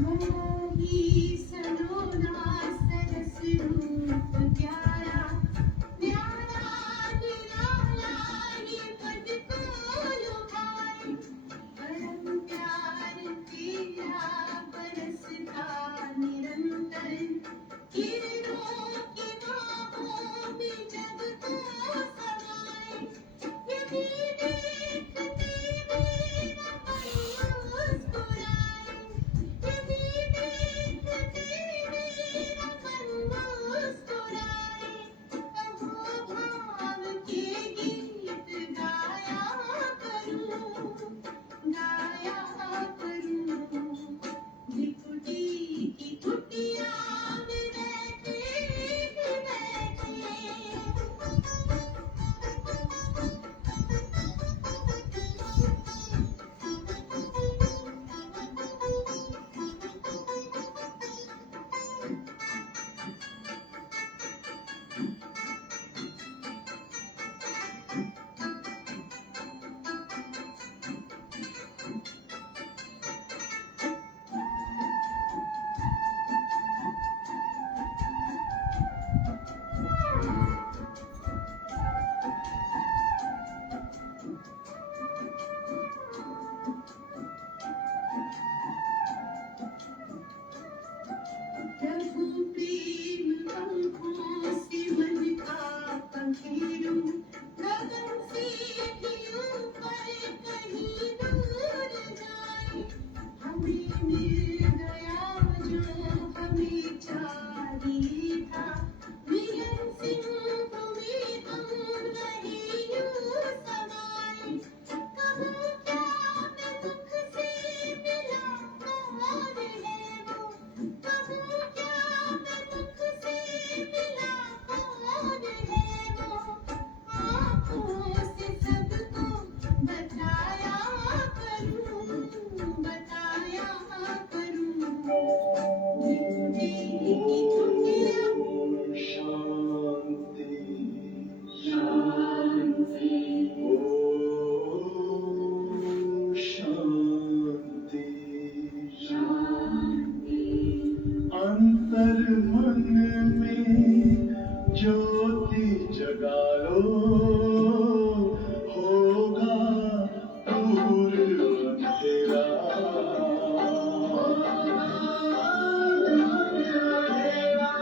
मोही सलोना सरस रूप प्यारा प्यारा निराला ये पद को लुभाए परम प्यार तेरा बरसता निरंतर किरणों की बाहों में जग को समाए यदि देखते मेरा मन मुस्कुराए यदि देखते मेरा मन मुस्कुराए कहो भाव के गीत गाया करूं त्रिपुटी की कुटिया में बैठे बैठे प्रभु प्रेम पंखों से मन का पखेरूं गगन से भी ऊपर कहीं दूर जाए हमें मिल गया जो हमें चाहिए था मिलन सिंह में हम रहे यूं समाए कहो क्या मैं दुख से मिला और है वो कहो क्या मैं दुख से मिला कौन है वो आँखों से सबको बताया करूं मिट्टी की कुटिया शांति शांति ओम शांति शांति अंतर मन में ज्योति जगा लो होगा दूर अंधेरा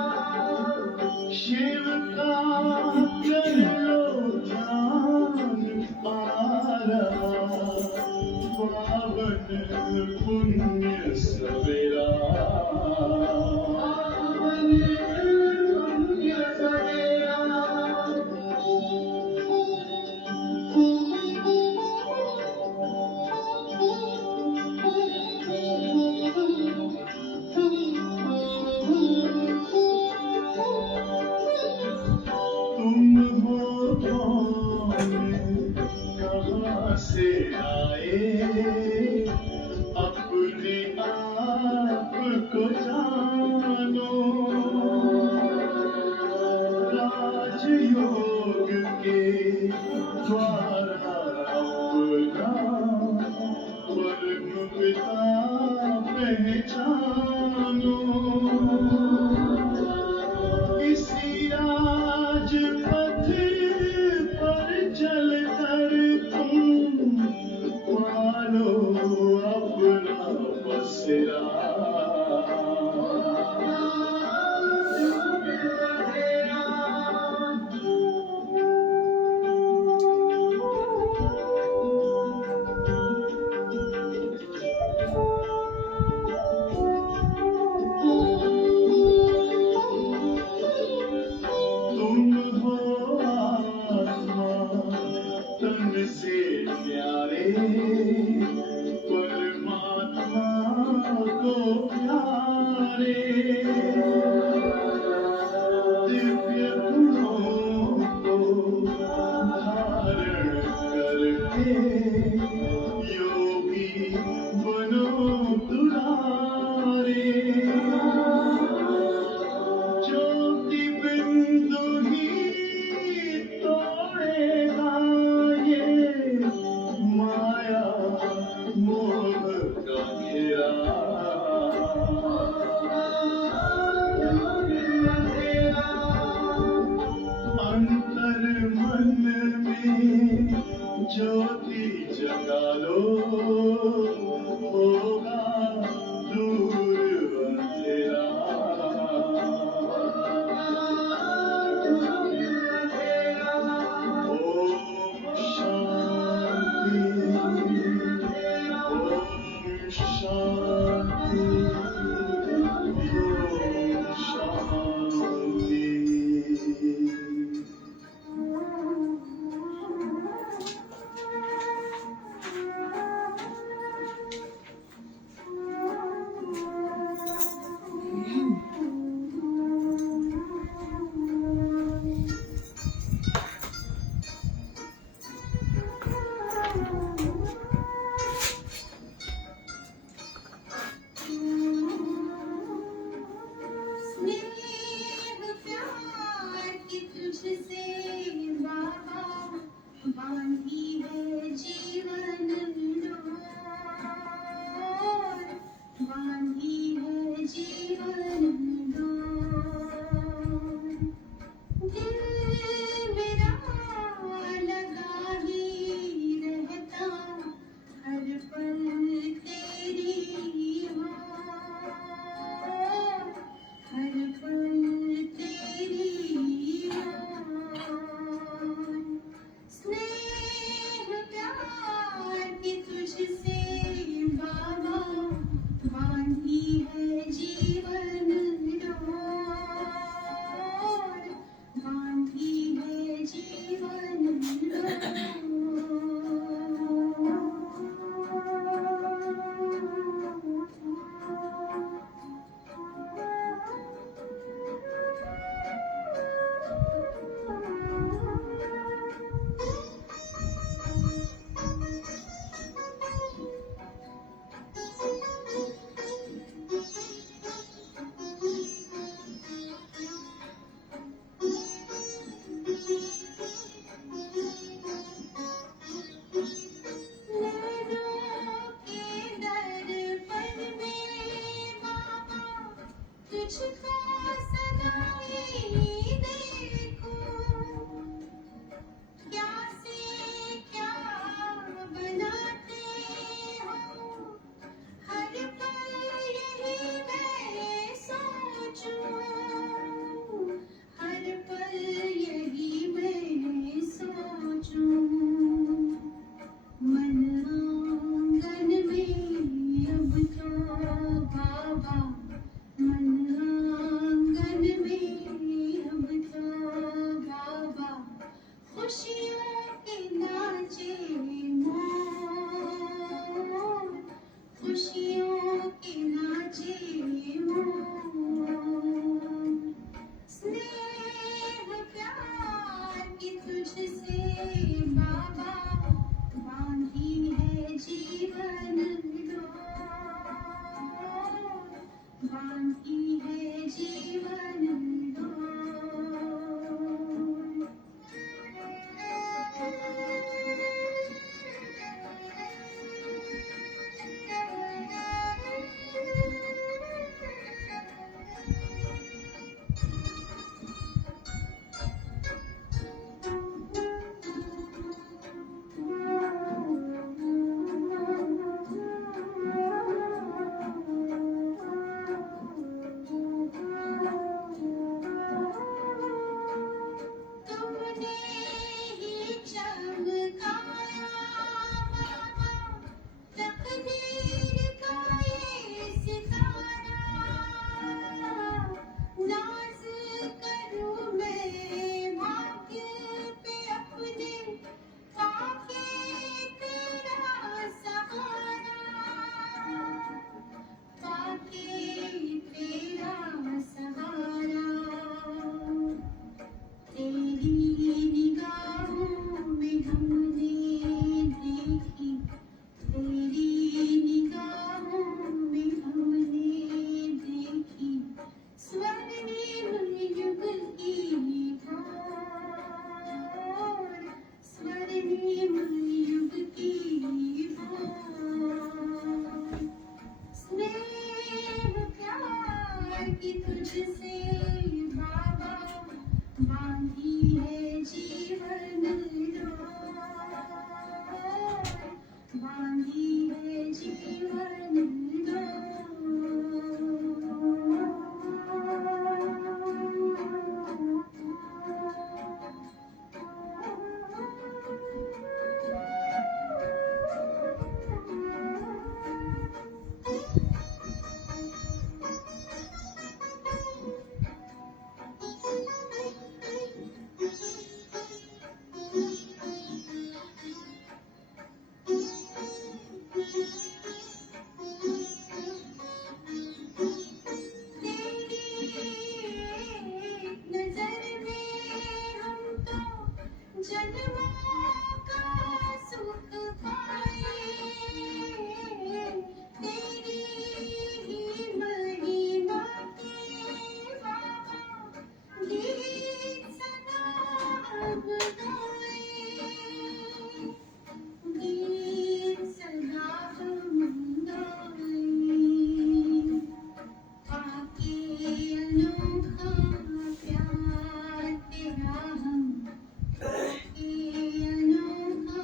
तुझको सदाई देखूं, क्या से क्या बनाते हो, हर पल यही मैं सोचूं, हर पल यही मैं सोचूं। मन आंगन में अब तो बाबा, मन आंगन में अब तो बाबा, खुशियों के नाचे मोर, खुशियों के नाचे मोर। स्नेह प्यार की तुझसे बाबा, बांधी है जीवन डोर, बांधी है जीवन डोर। तुमने ही चमकाया बाबा, तकदीर का ये सितारा। नाज़ करूं मैं भाग्य पे अपने, पाके तेरा सहारा, पाके तेरा सहारा। तेरी निगाहों में हमने देखी, तेरी निगाहों में हमने देखी, स्वर्णिम युग की भोर, स्वर्णिम युग की भोर। स्नेह प्यार की तुझसे बाबा, बांधी है जीवन डोर, बांधी है जीवन नजर में हम तो जन्मों का सुख पाए, तेरी ही महिमा के बाबा, गीत सदा हम गाए, गीत सदा हम गाए। पाके अनोखा प्यार तेरा हम, पाके अनोखा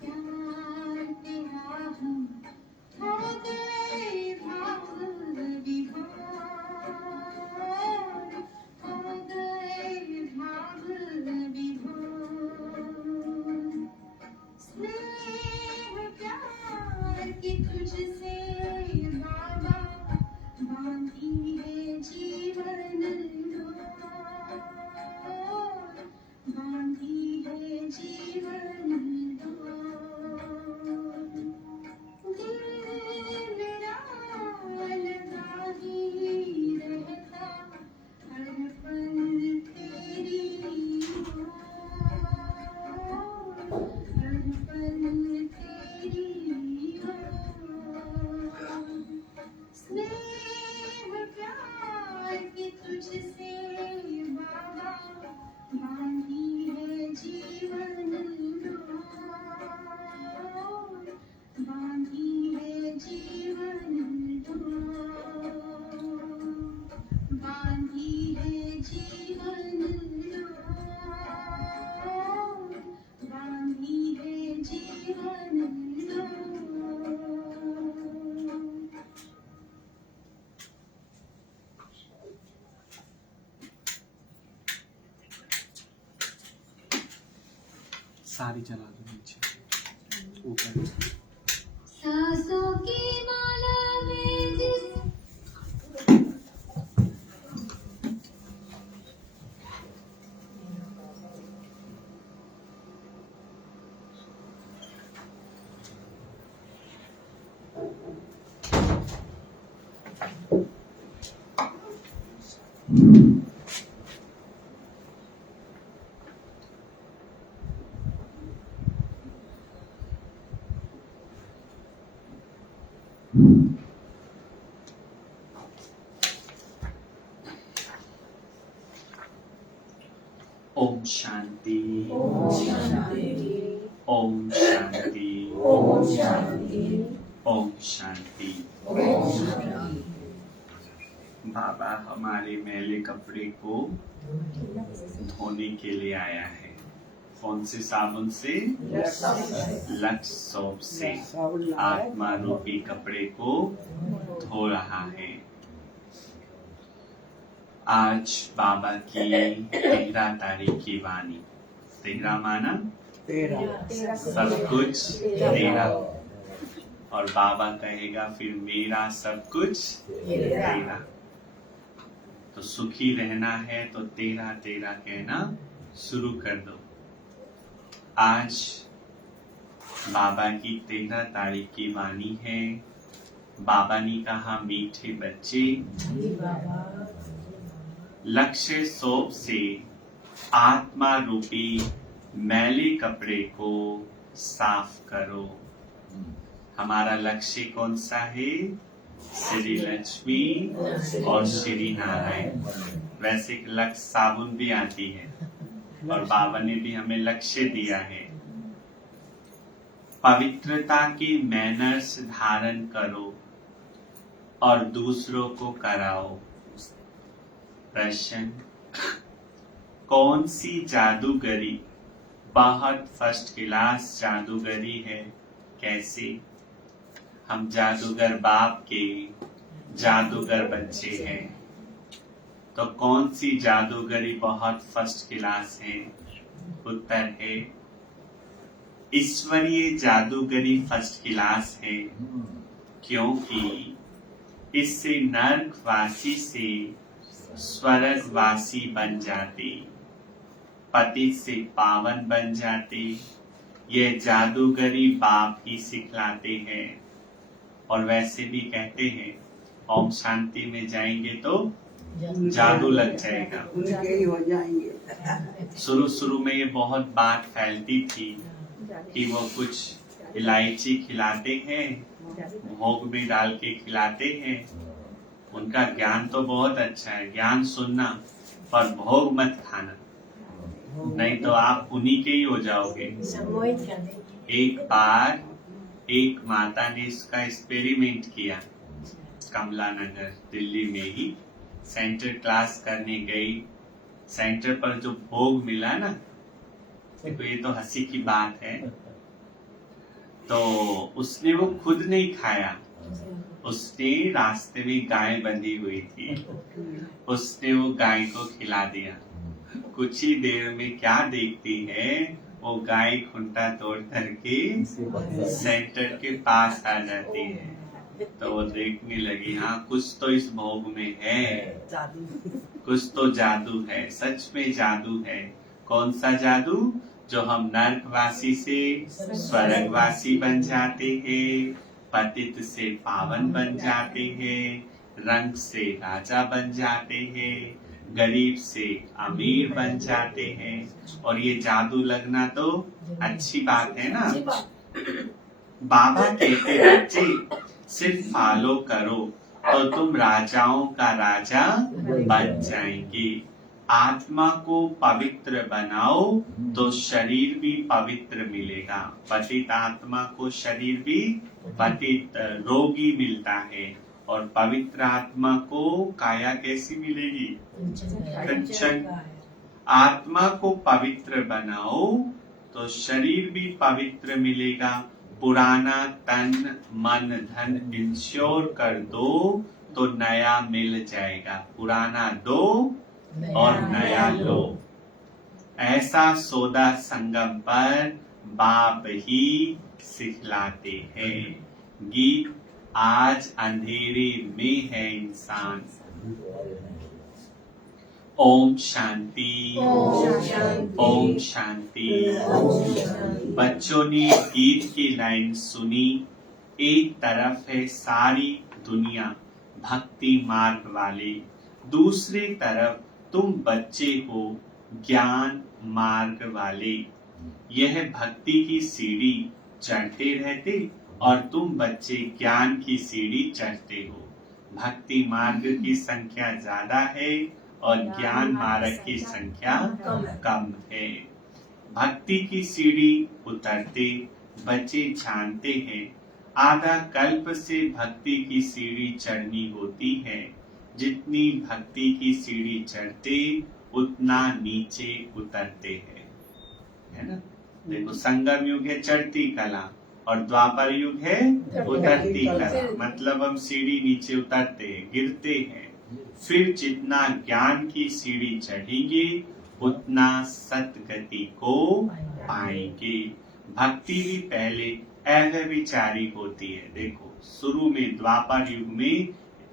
प्यार तेरा हम, हो गए भाव विभोर, हो गए भाव विभोर। स्नेह प्यार की तुझसे बाबा, बांधी है जीवन डोर, बांधी है जीवन डोर। दिल मेरा लगा ही रहता, हर पल तेरी ओर, हर पल तेरी ओर। स्नेह प्यार की तुझसे बाबा, बांधी है जीवन डोर, बांधी है जीवन डोर। सारी चला दो नीचे ऊपर। सांसों की माला में जिस ओम शांति, ओम शांति, ओम शांति, ओम शांति, ओम शांति। ओम शांति। बाबा हमारे मैले कपड़े को धोने के लिए आया है। कौन से साबुन से? लक्स सोप से आत्मा रूपी कपड़े को धो रहा है। आज बाबा की 13 तारीख की वाणी। 13 माना सब कुछ तेरा, और बाबा कहेगा फिर मेरा सब कुछ तेरा। तो सुखी रहना है तो तेरा तेरा कहना शुरू कर दो। आज बाबा की 13 तारीख की वाणी है। बाबा ने कहा मीठे बच्चे, लक्ष्य सोप से आत्मा रूपी मैले कपड़े को साफ करो। हमारा लक्ष्य कौन सा है? श्री लक्ष्मी और श्री नारायण। वैसे एक लक्ष्य साबुन भी आती है और बाबा ने भी हमें लक्ष्य दिया है। पवित्रता के मैनर्स धारण करो और दूसरों को कराओ। प्रश्न, कौन सी जादूगरी बहुत फर्स्ट क्लास जादूगरी है? कैसे? हम जादूगर बाप के जादूगर बच्चे हैं। तो कौन सी जादूगरी बहुत फर्स्ट क्लास है? उत्तर है ईश्वरीय जादूगरी फर्स्ट क्लास है, क्योंकि इससे नरकवासी से स्वर्गवासी बन जाते, पति से पावन बन जाते। यह जादूगरी बाप ही सिखलाते हैं। और वैसे भी कहते हैं ओम शांति में जाएंगे तो जादू लग जाएगा। उनके ही हो जाएंगे। शुरू में ये बहुत बात फैलती थी कि वो कुछ इलायची खिलाते हैं, भोग में डाल के खिलाते हैं। उनका ज्ञान तो बहुत अच्छा है, ज्ञान सुनना, पर भोग मत खाना, नहीं तो आप उन्हीं के ही हो जाओगे। एक बार एक माता ने इसका एक्सपेरिमेंट किया। कमला नगर दिल्ली में ही सेंटर क्लास करने गई। सेंटर पर जो भोग मिला ना, देखो ये तो हंसी की बात है। तो उसने वो खुद नहीं खाया, उसने रास्ते में गाय बंधी हुई थी, उसने वो गाय को खिला दिया। कुछ ही देर में क्या देखती है, वो गाय खुंटा तोड़ करके सेंटर के पास आ जाती है। तो वो देखने लगी, हाँ कुछ तो इस भोग में है, कुछ तो जादू है, सच में जादू है। कौन सा जादू? जो हम नरकवासी से स्वर्गवासी बन जाते हैं, पतित से पावन बन जाते हैं, रंग से राजा बन जाते हैं, गरीब से अमीर बन जाते हैं। और ये जादू लगना तो अच्छी बात है ना। बाबा कहते बच्चे सिर्फ फॉलो करो तो तुम राजाओं का राजा बन जाएंगे। आत्मा को पवित्र बनाओ तो शरीर भी पवित्र मिलेगा। पतित आत्मा को शरीर भी पतित रोगी मिलता है, और पवित्र आत्मा को काया कैसी मिलेगी? कंचन। आत्मा को पवित्र बनाओ तो शरीर भी पवित्र मिलेगा। पुराना तन मन धन इंश्योर कर दो तो नया मिल जाएगा। पुराना दो और नया लो। ऐसा सौदा संगम पर बाप ही सिखलाते हैं। गीत आज अंधेरे में है इंसान। ओम शांति, ओम शांति। बच्चों ने गीत की लाइन सुनी। एक तरफ है सारी दुनिया भक्ति मार्ग वाले, दूसरी तरफ तुम बच्चे हो ज्ञान मार्ग वाले। यह भक्ति की सीढ़ी चढ़ते रहते और तुम बच्चे ज्ञान की सीढ़ी चढ़ते हो। भक्ति मार्ग की संख्या ज्यादा है और ज्ञान मार्ग की संख्या कम है। भक्ति की सीढ़ी उतरते बच्चे जानते हैं आधा कल्प से भक्ति की सीढ़ी चढ़नी होती है। जितनी भक्ति की सीढ़ी चढ़ते उतना नीचे उतरते हैं, है ना। देखो संगम युग है चढ़ती कला और द्वापर युग है उतरती कला। मतलब हम सीढ़ी नीचे उतरते हैं, गिरते हैं। फिर जितना ज्ञान की सीढ़ी चढ़ेंगे उतना सतगति को पाएंगे। भक्ति भी पहले अव्यभिचारी होती है। देखो शुरू में द्वापर युग में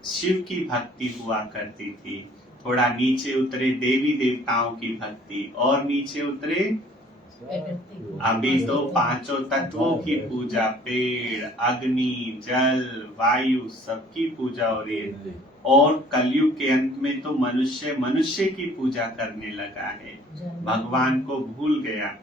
शिव की भक्ति हुआ करती थी, थोड़ा नीचे उतरे देवी देवताओं की भक्ति और नीचे उतरे अभी तो पांचों तत्वों की पूजा, पेड़ अग्नि जल वायु सबकी पूजा हो रही है। और कलयुग के अंत में तो मनुष्य की पूजा करने लगा है, भगवान को भूल गया।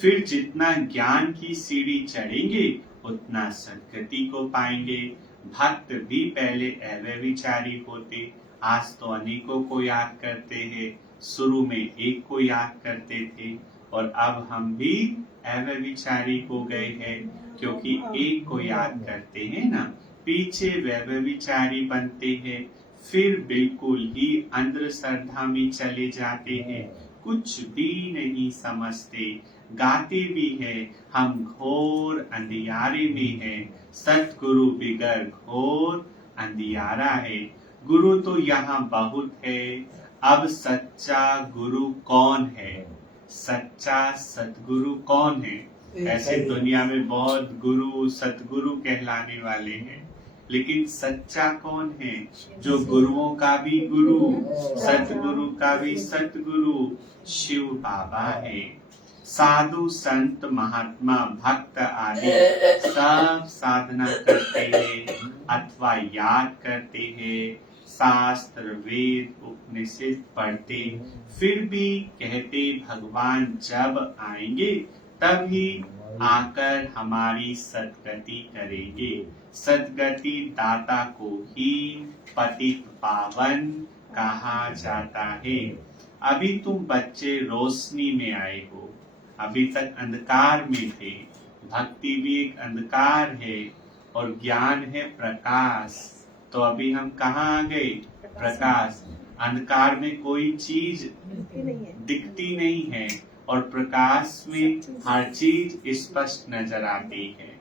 फिर जितना ज्ञान की सीढ़ी चढ़ेंगे उतना सद्गति को पाएंगे। भक्त भी पहले अव्यभिचारी होते, आज तो अनेकों को याद करते हैं। शुरू में एक को याद करते थे और अब हम भी अव्यभिचारी हो गए हैं, क्योंकि एक को याद करते हैं ना, पीछे व्यभिचारी बनते हैं। फिर बिल्कुल ही अंधश्रद्धा में चले जाते हैं, कुछ भी नहीं समझते। गाते भी है हम घोर अंधियारे में है, सतगुरु बिगर घोर अंधियारा है। गुरु तो यहाँ बहुत है, अब सच्चा गुरु कौन है? सच्चा सतगुरु कौन है? ऐसे दुनिया में बहुत गुरु सतगुरु कहलाने वाले हैं, लेकिन सच्चा कौन है? जो गुरुओं का भी गुरु, सतगुरु का भी सतगुरु शिव बाबा है। साधु संत महात्मा भक्त आदि सब साधना करते हैं अथवा याद करते हैं, शास्त्र वेद उपनिषद पढ़ते, फिर भी कहते भगवान जब आएंगे तभी आकर हमारी सद्गति करेंगे। सद्गति दाता को ही पतित पावन कहा जाता है। अभी तुम बच्चे रोशनी में आए हो, अभी तक अंधकार में थे। भक्ति भी एक अंधकार है और ज्ञान है प्रकाश। तो अभी हम कहाँ आ गए? प्रकाश। अंधकार में कोई चीज दिखती नहीं है और प्रकाश में हर चीज स्पष्ट नजर आती है।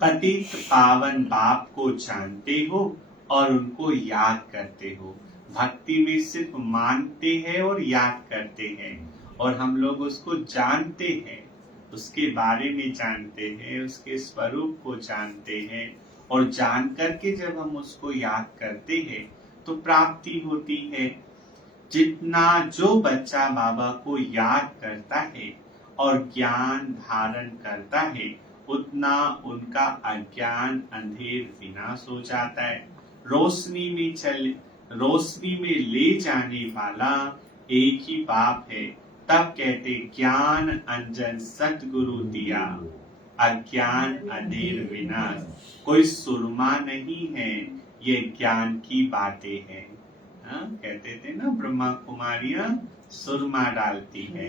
पतित पावन बाप को जानते हो और उनको याद करते हो। भक्ति में सिर्फ मानते हैं और याद करते हैं, और हम लोग उसको जानते हैं, उसके बारे में जानते हैं, उसके स्वरूप को जानते हैं। और जान करके जब हम उसको याद करते हैं तो प्राप्ति होती है। जितना जो बच्चा बाबा को याद करता है और ज्ञान धारण करता है, उतना उनका अज्ञान अंधेर विनाश हो जाता है। रोशनी में ले जाने वाला एक ही बाप है। तब कहते ज्ञान अंजन सतगुरु दिया, अज्ञान अंधेर विनाश। कोई सुरमा नहीं है, ये ज्ञान की बातें हैं। कहते थे ना ब्रह्मा कुमारियां सुरमा डालती है,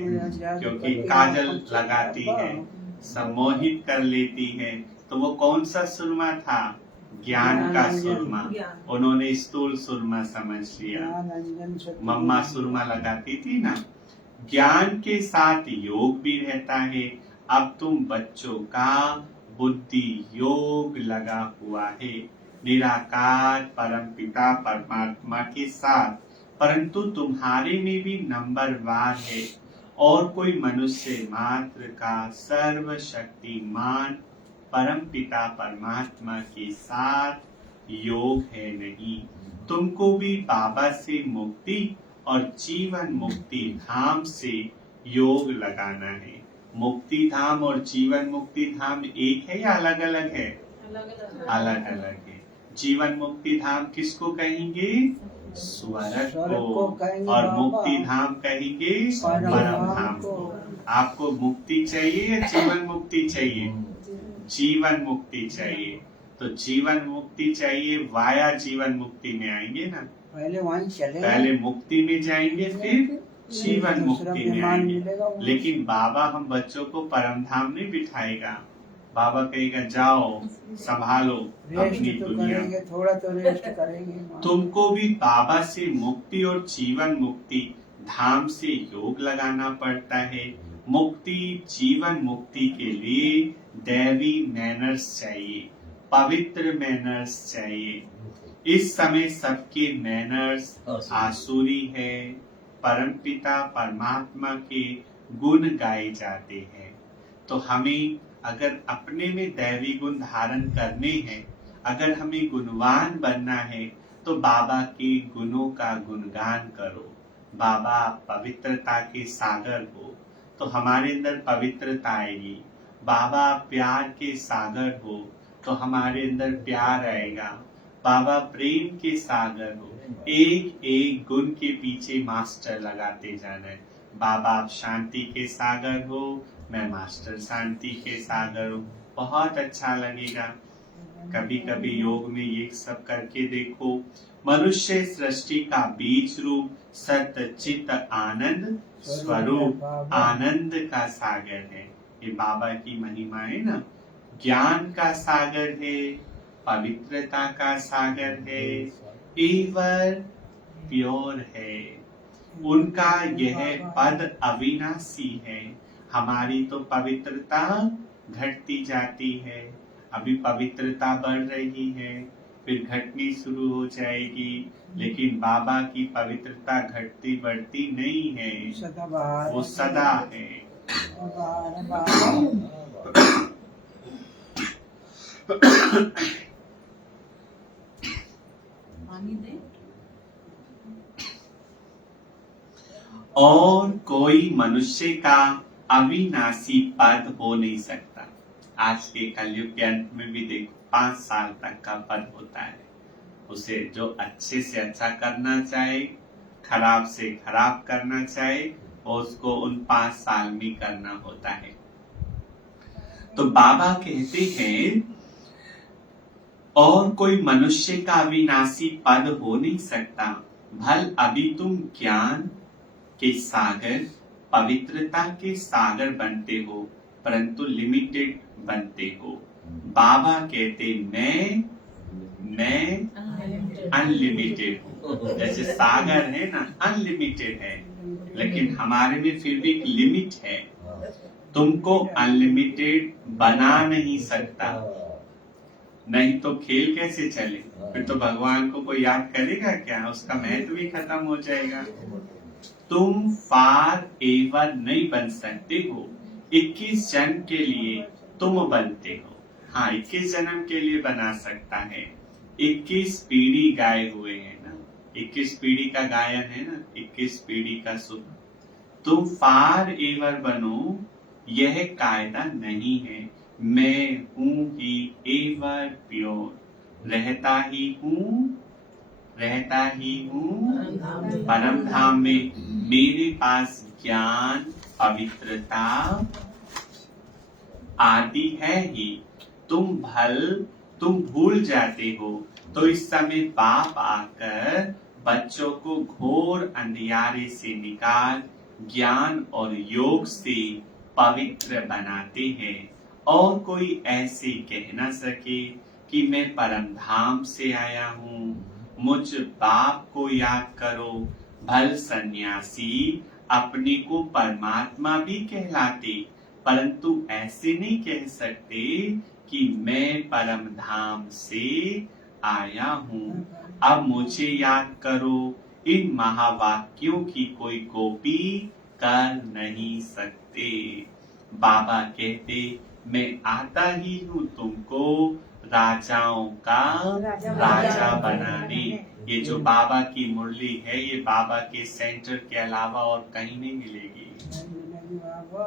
क्योंकि काजल लगाती है, सम्मोहित कर लेती है। तो वो कौन सा सुरमा था? ज्ञान का सुरमा। उन्होंने स्थूल सुरमा समझ लिया। मम्मा सुरमा लगाती थी ना। ज्ञान के साथ योग भी रहता है। अब तुम बच्चों का बुद्धि योग लगा हुआ है निराकार परम पिता परमात्मा के साथ, परंतु तुम्हारे में भी नंबरवार है। और कोई मनुष्य मात्र का सर्वशक्तिमान परमपिता परमात्मा के साथ योग है नहीं। तुमको भी बाबा से मुक्ति और जीवन मुक्ति धाम से योग लगाना है। मुक्ति धाम और जीवन मुक्ति धाम एक है या अलग अलग है? अलग अलग है। जीवन मुक्ति धाम किसको कहेंगे? स्वर्ग को। और मुक्ति धाम कहेंगे परम धाम को। आपको मुक्ति चाहिए या जीवन मुक्ति चाहिए? जीवन मुक्ति चाहिए। तो जीवन मुक्ति चाहिए, वाया जीवन मुक्ति में आएंगे ना। पहले वहीं चले, पहले मुक्ति में जाएंगे फिर जीवन मुक्ति में आएंगे। लेकिन बाबा हम बच्चों को परम धाम नहीं बिठाएगा। बाबा कहेगा जाओ संभालो अपनी रेस्ट तो दुनिया। करेंगे, थोड़ा तो रेस्ट करेंगे। तुमको भी बाबा से मुक्ति और जीवन मुक्ति धाम से योग लगाना पड़ता है। मुक्ति जीवन मुक्ति के लिए दैवी मैनर्स चाहिए, पवित्र मैनर्स चाहिए। इस समय सबके मैनर्स आसुरी है। परमपिता परमात्मा के गुण गाए जाते हैं। तो हमें अगर अपने में दैवी गुण धारण करने हैं, अगर हमें गुणवान बनना है, तो बाबा के गुणों का गुणगान करो। बाबा आप पवित्रता के सागर हो, तो हमारे अंदर पवित्रता आएगी। बाबा आप प्यार के सागर हो, तो हमारे अंदर प्यार आएगा। बाबा प्रेम के सागर हो, एक एक गुण के पीछे मास्टर लगाते जाना है। बाबा आप शांति के सागर हो, मैं मास्टर शांति के सागर हूँ। बहुत अच्छा लगेगा। कभी कभी योग में ये सब करके देखो। मनुष्य सृष्टि का बीज रूप सत्य चित्त आनंद स्वरूप आनंद का सागर है। ये बाबा की महिमा है ना। ज्ञान का सागर है, पवित्रता का सागर है, एवर प्योर है। उनका यह पद अविनाशी है। हमारी तो पवित्रता घटती जाती है। अभी पवित्रता बढ़ रही है, फिर घटनी शुरू हो जाएगी। लेकिन बाबा की पवित्रता घटती बढ़ती नहीं है, वो सदा है। और कोई मनुष्य का अविनाशी पद हो नहीं सकता। आज के कलयुग के अंत में भी देखो 5 साल तक का पद होता है। उसे जो अच्छे से अच्छा करना चाहे, खराब से खराब करना चाहे, और उसको उन 5 साल में करना होता है। तो बाबा कहते हैं और कोई मनुष्य का अविनाशी पद हो नहीं सकता। भल अभी तुम ज्ञान के सागर, पवित्रता के सागर बनते हो, परंतु लिमिटेड बनते हो। बाबा कहते मैं अनलिमिटेड हूँ। जैसे सागर है ना, अनलिमिटेड है, लेकिन हमारे में फिर भी एक लिमिट है। तुमको अनलिमिटेड बना नहीं सकता, नहीं तो खेल कैसे चले? फिर तो भगवान को कोई याद करेगा क्या? उसका महत्व भी खत्म हो जाएगा। तुम फार एवर नहीं बन सकते हो। 21 जन्म के लिए तुम बनते हो। हाँ, 21 जन्म के लिए बना सकता है। 21 पीढ़ी गाए हुए हैं ना, 21 पीढ़ी का गायन है ना, 21 पीढ़ी का सुख। तुम फार एवर बनो, यह कायदा नहीं है। मैं हूँ ही एवर प्योर, रहता ही हूँ परम धाम में। मेरे पास ज्ञान, पवित्रता आदि है ही। तुम भूल जाते हो, तो इस समय बाप आकर बच्चों को घोर अंधियारे से निकाल ज्ञान और योग से पवित्र बनाते हैं। और कोई ऐसे कह न सके कि मैं परम धाम से आया हूँ। मुझ बाप को याद करो। भल सन्यासी अपने को परमात्मा भी कहलाते, परंतु ऐसे नहीं कह सकते कि मैं परम धाम से आया हूँ। अब मुझे याद करो। इन महावाक्यों की कोई कॉपी कर नहीं सकते। बाबा कहते मैं आता ही हूँ तुमको राजाओं का राजा बनाने। ये जो बाबा की मुरली है ये बाबा के सेंटर के अलावा और कहीं नहीं मिलेगी,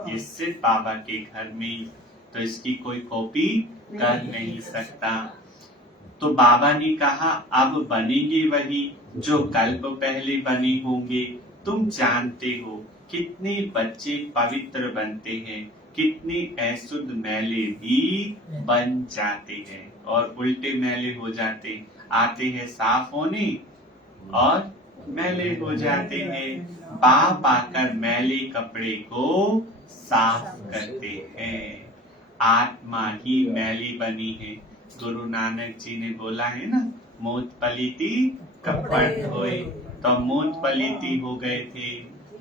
ये सिर्फ बाबा के घर में, तो इसकी कोई कॉपी कर नहीं सकता। तो बाबा ने कहा अब बनेंगे वही जो कल्प पहले बने होंगे। तुम जानते हो कितने बच्चे पवित्र बनते हैं, कितने अशुद्ध मैले भी बन जाते हैं और उल्टे मैले हो जाते, आते हैं साफ होने और मैले हो जाते हैं। बाप आकर मैले कपड़े को साफ करते हैं। आत्मा ही मैली बनी है। गुरु नानक जी ने बोला है ना, मोत पलीती कपट होए, तो मोत पलीती हो गए थे।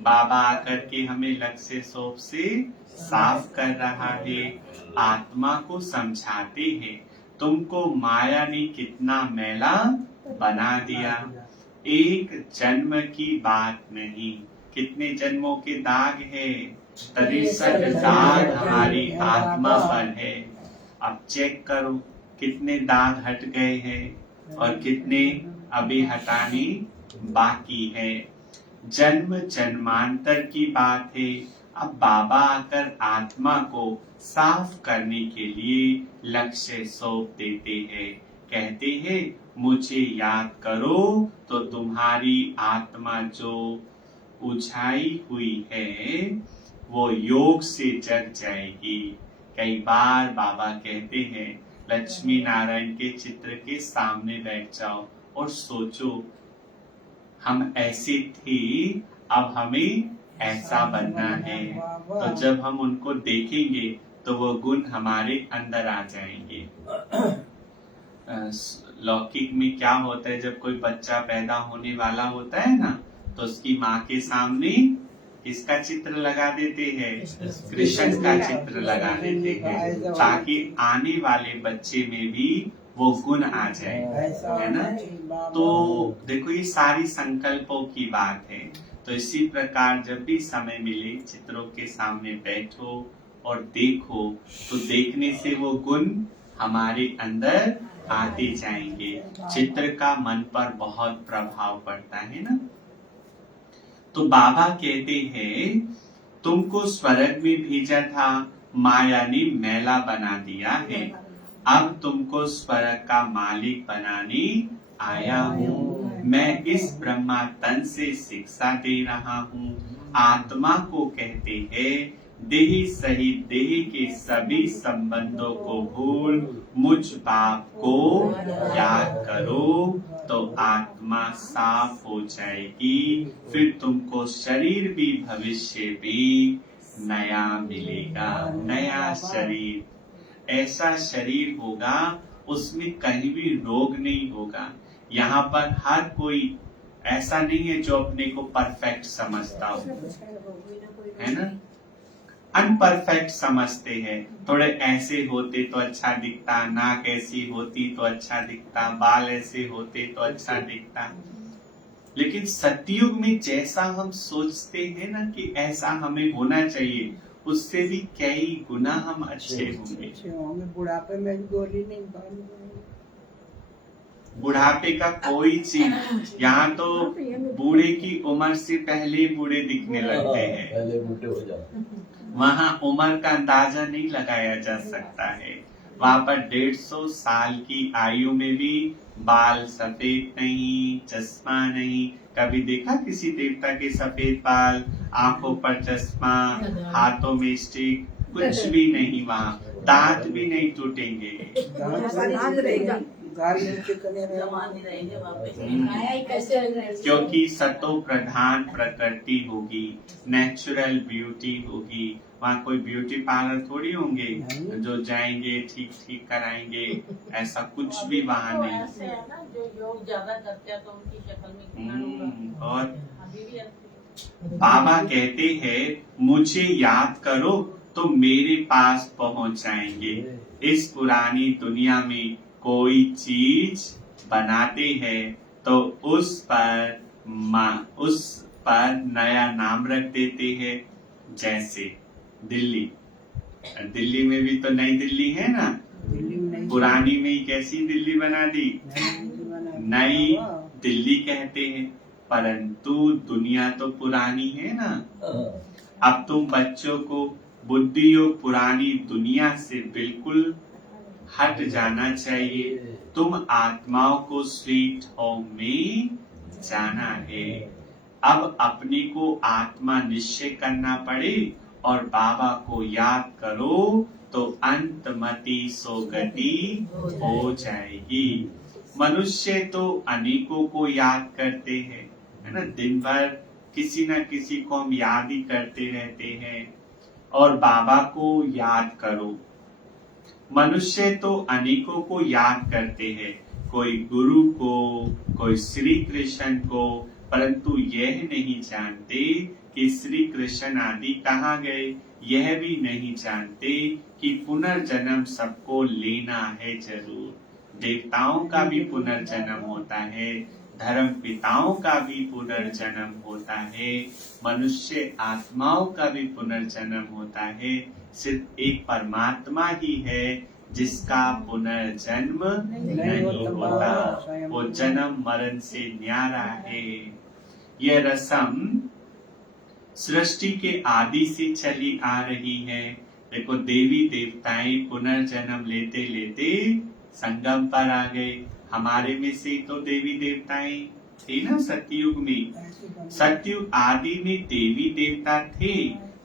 बाबा आकर के हमें लक्ष्य सोप से साफ कर रहा है। आत्मा को समझाते हैं तुमको माया ने कितना मैला बना दिया। एक जन्म की बात नहीं, कितने जन्मों के दाग है, 63 दाग हमारी आत्मा पर है। अब चेक करो कितने दाग हट गए हैं और कितने अभी हटाने बाकी है। जन्म जन्मांतर की बात है। अब बाबा आकर आत्मा को साफ करने के लिए लक्ष्य सौंप देते हैं। कहते हैं मुझे याद करो तो तुम्हारी आत्मा जो उछाई हुई है वो योग से जग जाएगी। कई बार बाबा कहते हैं लक्ष्मी नारायण के चित्र के सामने बैठ जाओ और सोचो हम ऐसे थे, अब हमें ऐसा बनना है। तो जब हम उनको देखेंगे तो वो गुण हमारे अंदर आ जाएंगे। लौकिक में क्या होता है, जब कोई बच्चा पैदा होने वाला होता है ना, तो उसकी माँ के सामने इसका चित्र लगा देते हैं, कृष्ण का चित्र लगा देते हैं, ताकि आने वाले बच्चे में भी वो गुण आ जाए, है ना। तो देखो ये सारी संकल्पों की बात है। तो इसी प्रकार जब भी समय मिले चित्रों के सामने बैठो और देखो, तो देखने से वो गुण हमारे अंदर आते जाएंगे। चित्र का मन पर बहुत प्रभाव पड़ता है ना। तो बाबा कहते हैं तुमको स्वर्ग में भेजा था, माया ने मैला बना दिया है, अब तुमको स्वर्ग का मालिक बनाने आया हूँ। मैं इस ब्रह्मा तन से शिक्षा दे रहा हूँ। आत्मा को कहते हैं देह सहित देह के सभी संबंधों को भूल मुझ बाप को याद करो, तो आत्मा साफ हो जाएगी। फिर तुमको शरीर भी भविष्य भी नया मिलेगा, नया शरीर, ऐसा शरीर होगा उसमें कहीं भी रोग नहीं होगा। यहाँ पर हर कोई ऐसा नहीं है जो अपने को परफेक्ट समझता हो, है ना। अनपरफेक्ट समझते हैं, थोड़े ऐसे होते तो अच्छा दिखता, नाक ऐसी होती तो अच्छा दिखता, बाल ऐसे होते तो अच्छा दिखता। लेकिन सतयुग में जैसा हम सोचते हैं ना कि ऐसा हमें होना चाहिए, उससे भी कई गुना हम अच्छे होंगे। बुढ़ापे में भी गोली नहीं खानी। बुढ़ापे का कोई चीज, यहाँ तो बूढ़े की उम्र से पहले बूढ़े दिखने लगते हैं, पहले बूढ़े हो जाते। वहाँ उम्र का अंदाजा नहीं लगाया जा सकता है। वहाँ पर 150 साल की आयु में भी बाल सफेद नहीं, चश्मा नहीं। कभी देखा किसी देवता के सफेद बाल, आंखों पर चश्मा, हाथों में स्टिक, कुछ भी नहीं। वहाँ दांत भी नहीं टूटेंगे। क्योंकि सतो प्रधान प्रकृति होगी, नेचुरल ब्यूटी होगी। वहाँ कोई ब्यूटी पार्लर थोड़ी होंगे जो जाएंगे ठीक ठीक कराएंगे, ऐसा कुछ भी वहाँ नहीं। ऐसे है ना जो योग ज्यादा करते हैं तो उनकी शक्ल में कितना और अभी भी ऐसे। बाबा कहते हैं मुझे याद करो तो मेरे पास पहुँच जाएंगे। इस पुरानी दुनिया में कोई चीज बनाते हैं तो उस पर पर नया नाम रख देते हैं। जैसे दिल्ली, दिल्ली में भी तो नई दिल्ली है ना, दिल्ली में नहीं पुरानी में ही कैसी दिल्ली बना दी, नई दिल्ली कहते हैं। परंतु दुनिया तो पुरानी है ना। अब तुम बच्चों को बुद्धि और पुरानी दुनिया से बिल्कुल हट जाना चाहिए। तुम आत्माओं को स्वीट होम में जाना है। अब अपने को आत्मा निश्चय करना पड़े और बाबा को याद करो तो अंतमति सोगति हो जाएगी। मनुष्य तो अनेकों को याद करते हैं, है ना, दिन भर किसी न किसी को हम याद ही करते रहते हैं। और बाबा को याद करो। मनुष्य तो अनेकों को याद करते हैं, कोई गुरु को, कोई श्री कृष्ण को, परंतु यह नहीं जानते कि श्री कृष्ण आदि कहाँ गए। यह भी नहीं जानते कि पुनर्जन्म सबको लेना है जरूर। देवताओं का भी पुनर्जन्म होता है, धर्म पिताओं का भी पुनर्जन्म होता है, मनुष्य आत्माओं का भी पुनर्जन्म होता है। सिर्फ एक परमात्मा ही है जिसका पुनर्जन्म नहीं होता। वो जन्म मरण से न्यारा है। यह रस्म सृष्टि के आदि से चली आ रही है। देखो, देवी देवताएं पुनर्जन्म लेते लेते संगम पर आ गए। हमारे में से तो देवी देवताएं थे ना सतयुग में। सतयुग आदि में देवी देवता थे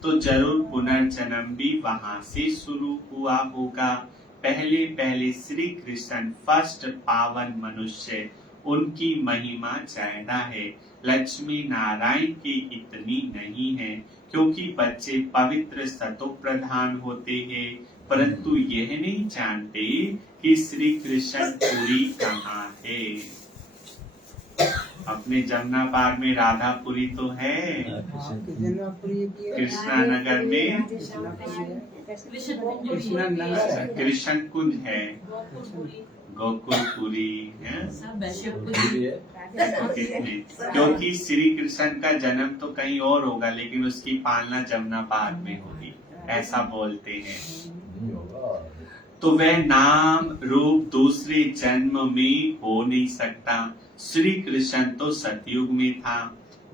तो जरूर पुनर्जन्म भी वहां से शुरू हुआ होगा। पहले पहले श्री कृष्ण फर्स्ट पावन मनुष्य, उनकी महिमा ज्यादा है। लक्ष्मी नारायण की इतनी नहीं है, क्योंकि बच्चे पवित्र सतो प्रधान होते हैं, परंतु यह नहीं जानते कि श्री कृष्ण पुरी कहाँ है। अपने जमुना पार में राधापुरी तो है, कृष्णा नगर में कृष्ण कुंज है, गोकुलपुरी है। क्योंकि श्री कृष्ण का जन्म तो कहीं और होगा, लेकिन उसकी पालना जमुना पार में होगी, ऐसा बोलते हैं। तो वह नाम रूप दूसरे जन्म में हो नहीं सकता। श्री कृष्ण तो सतयुग में था।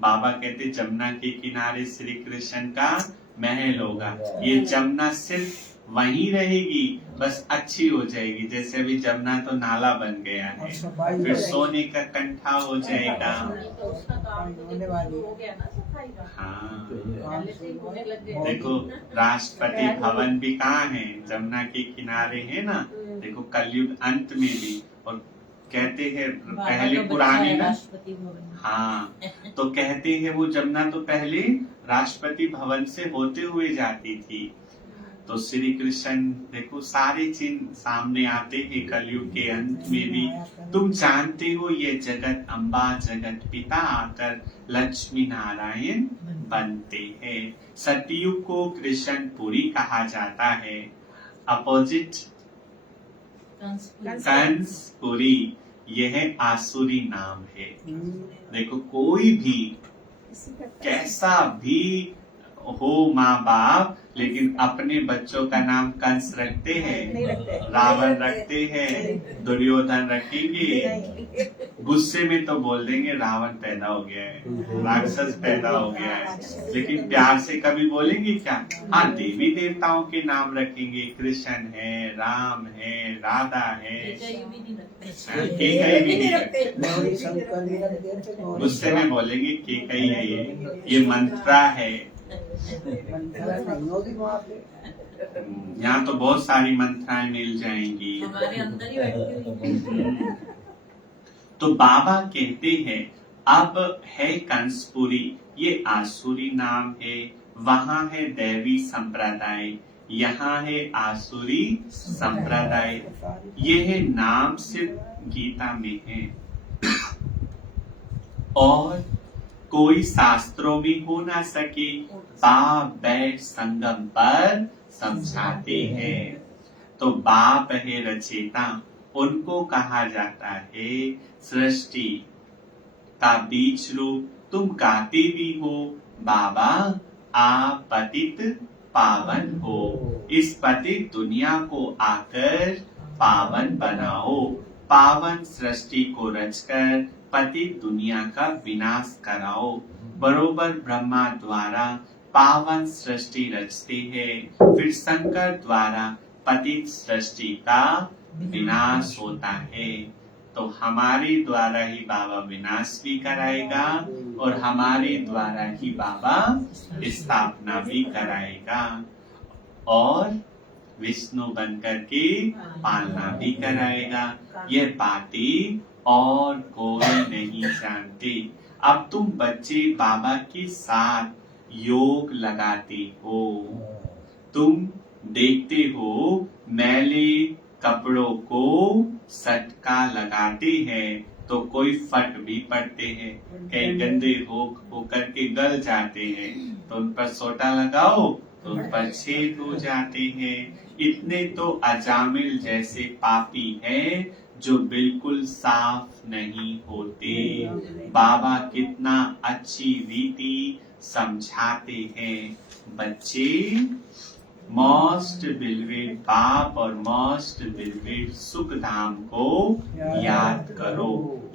बाबा कहते जमुना के किनारे श्री कृष्ण का महल होगा। ये जमुना सिर्फ वहीं रहेगी, बस अच्छी हो जाएगी। जैसे अभी जमुना तो नाला बन गया है, फिर सोने का कंठा हो जाएगा। हाँ, देखो राष्ट्रपति भवन भी कहाँ है, जमुना के किनारे है ना। देखो कलयुग अंत में भी, और कहते हैं पहले पुराने ना, हाँ, तो कहते हैं वो जमुना तो पहले राष्ट्रपति भवन से होते हुए जाती थी। तो श्री कृष्ण देखो सारे चिन्ह सामने आते हैं कलयुग के अंत में भी। तुम जानते हो ये जगत अम्बा जगत पिता आकर लक्ष्मी नारायण बनते हैं। सतयुग को कृष्णपुरी कहा जाता है, अपोजिट कंसपुरी। यह आसुरी नाम है। देखो कोई भी कैसा भी हो माँ बाप, लेकिन अपने बच्चों का नाम कंस रखते हैं, रावण रखते हैं, दुर्योधन रखेंगे। गुस्से में तो बोल देंगे रावण पैदा हो गया है, राक्षस पैदा हो गया है, लेकिन प्यार से कभी बोलेंगे क्या? हाँ, देवी देवताओं के नाम रखेंगे, कृष्ण है, राम है, राधा है, केकई भी नहीं रखते। गुस्से में बोलेंगे केकई है, ये मंत्रा है। यहाँ तो बहुत सारी मंत्राएं मिल जाएंगी। हमारे अंदर ही बैठी हुई। तो बाबा कहते हैं अब है कंसपुरी, ये आसुरी नाम है। वहाँ है दैवी संप्रदाय, यहाँ है आसुरी संप्रदाय। यह नाम सिर्फ गीता में है और कोई शास्त्रों में हो ना सके। बाप बैठ संगम पर समझाते हैं। तो बाप है रचेता, उनको कहा जाता है सृष्टि का बीज रूप, तुम गाते भी हो बाबा आप पतित पावन हो, इस पतित दुनिया को आकर पावन बनाओ, पावन सृष्टि को रचकर पतित दुनिया का विनाश कराओ। बरोबर ब्रह्मा द्वारा पावन सृष्टि रचते हैं, फिर शंकर द्वारा पतित सृष्टि का विनाश होता है। तो हमारे द्वारा ही बाबा विनाश भी कराएगा और हमारे द्वारा ही बाबा स्थापना भी कराएगा और विष्णु बनकर के पालना भी कराएगा। ये बातें और कोई नहीं जानते। अब तुम बच्चे बाबा के साथ योग लगाते हो, तुम देखते हो मैले कपड़ों को सटका लगाते हैं तो कोई फट भी पड़ते हैं, कई गंदे हो करके गल जाते हैं, तो उन पर सोटा लगाओ तो उन पर छेद हो जाते हैं। इतने तो अजामिल जैसे पापी हैं जो बिल्कुल साफ नहीं होते। बाबा कितना अच्छी रीति समझाते हैं, बच्चे मोस्ट बिलवेड बाप और मोस्ट बिलवेड सुख धाम को याद करो।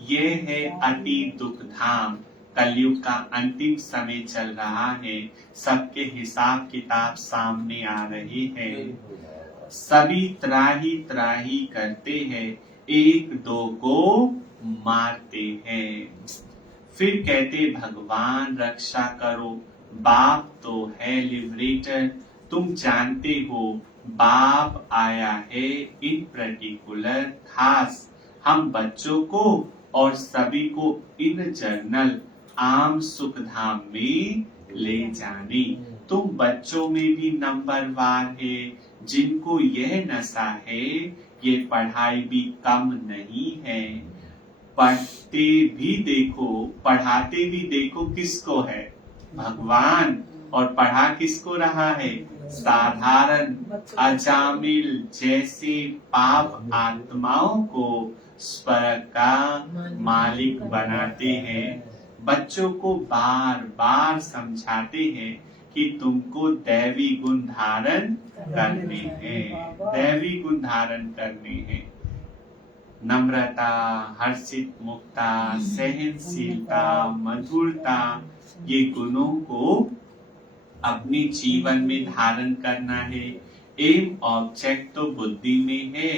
ये है अति दुख धाम। कलयुग का अंतिम समय चल रहा है, सबके हिसाब किताब सामने आ रहे हैं, सभी त्राही त्राही करते हैं, एक दो को मारते हैं, फिर कहते भगवान रक्षा करो। बाप तो है लिबरेटर, तुम जानते हो बाप आया है इन पर्टिकुलर खास हम बच्चों को और सभी को इन जर्नल आम सुख धाम में ले जाने। तुम बच्चों में भी नंबरवार है, जिनको यह नशा है, ये पढ़ाई भी कम नहीं है। पढ़ते भी देखो, पढ़ाते भी देखो किसको है, भगवान, और पढ़ा किसको रहा है, साधारण अजामिल जैसे पाप आत्माओं को स्वर्ग का मालिक बनाते हैं। बच्चों को बार बार समझाते हैं कि तुमको दैवी गुण धारण करने हैं, दैवी गुण धारण करने हैं। नम्रता, हर्षित मुक्ता, सहनशीलता, मधुरता, ये गुणों को अपने जीवन में धारण करना है। एम ऑब्जेक्ट तो बुद्धि में है,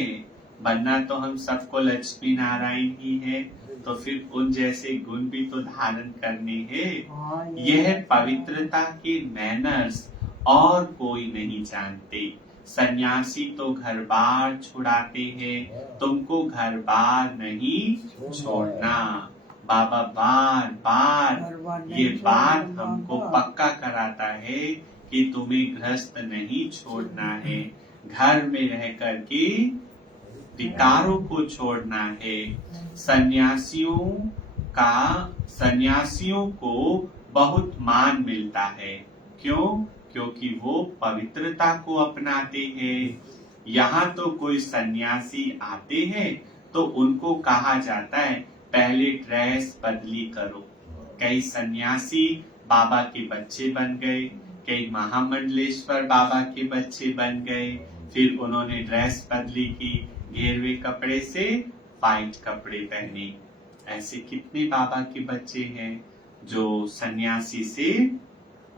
बनना तो हम सबको लक्ष्मी नारायण ही है, तो फिर उन जैसे गुण भी तो धारण करने हैं। यह पवित्रता के मैनर्स और कोई नहीं जानते। सन्यासी तो घर बार छुड़ाते हैं, तुमको घर बार नहीं छोड़ना। बाबा बार बार ये बात हमको पक्का कराता है कि तुम्हें गृहस्थ नहीं छोड़ना है, घर में रह कर के विकारों को छोड़ना है। सन्यासियों को बहुत मान मिलता है, क्यों? क्योंकि वो पवित्रता को अपनाते हैं। यहाँ तो कोई सन्यासी आते हैं तो उनको कहा जाता है पहले ड्रेस बदली करो। कई सन्यासी बाबा के बच्चे बन गए, कई महामंडलेश्वर बाबा के बच्चे बन गए, फिर उन्होंने ड्रेस बदली की, घेरवे कपड़े से वाइट कपड़े पहने। ऐसे कितने बाबा के बच्चे हैं जो सन्यासी से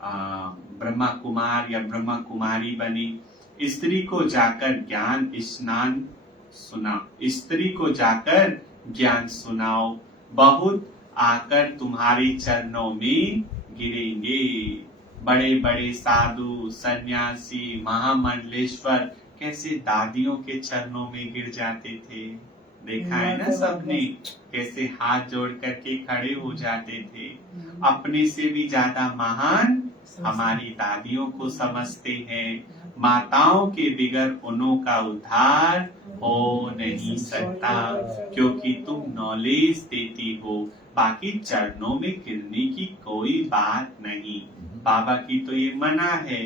ब्रह्मा कुमार या ब्रह्मा कुमारी बने। स्त्री को जाकर ज्ञान सुनाओ, बहुत आकर तुम्हारे चरणों में गिरेंगे। बड़े बड़े साधु, सन्यासी, महामंडलेश्वर कैसे दादियों के चरणों में गिर जाते थे, देखा है ना सबने, कैसे हाथ जोड़ करके खड़े हो जाते थे। अपने से भी ज्यादा महान हमारी दादियों को समझते हैं। माताओं के बिगर उन्हों का उद्धार हो नहीं सकता, क्योंकि तुम नॉलेज देती हो, बाकी चरणों में गिरने की कोई बात नहीं। बाबा की तो ये मना है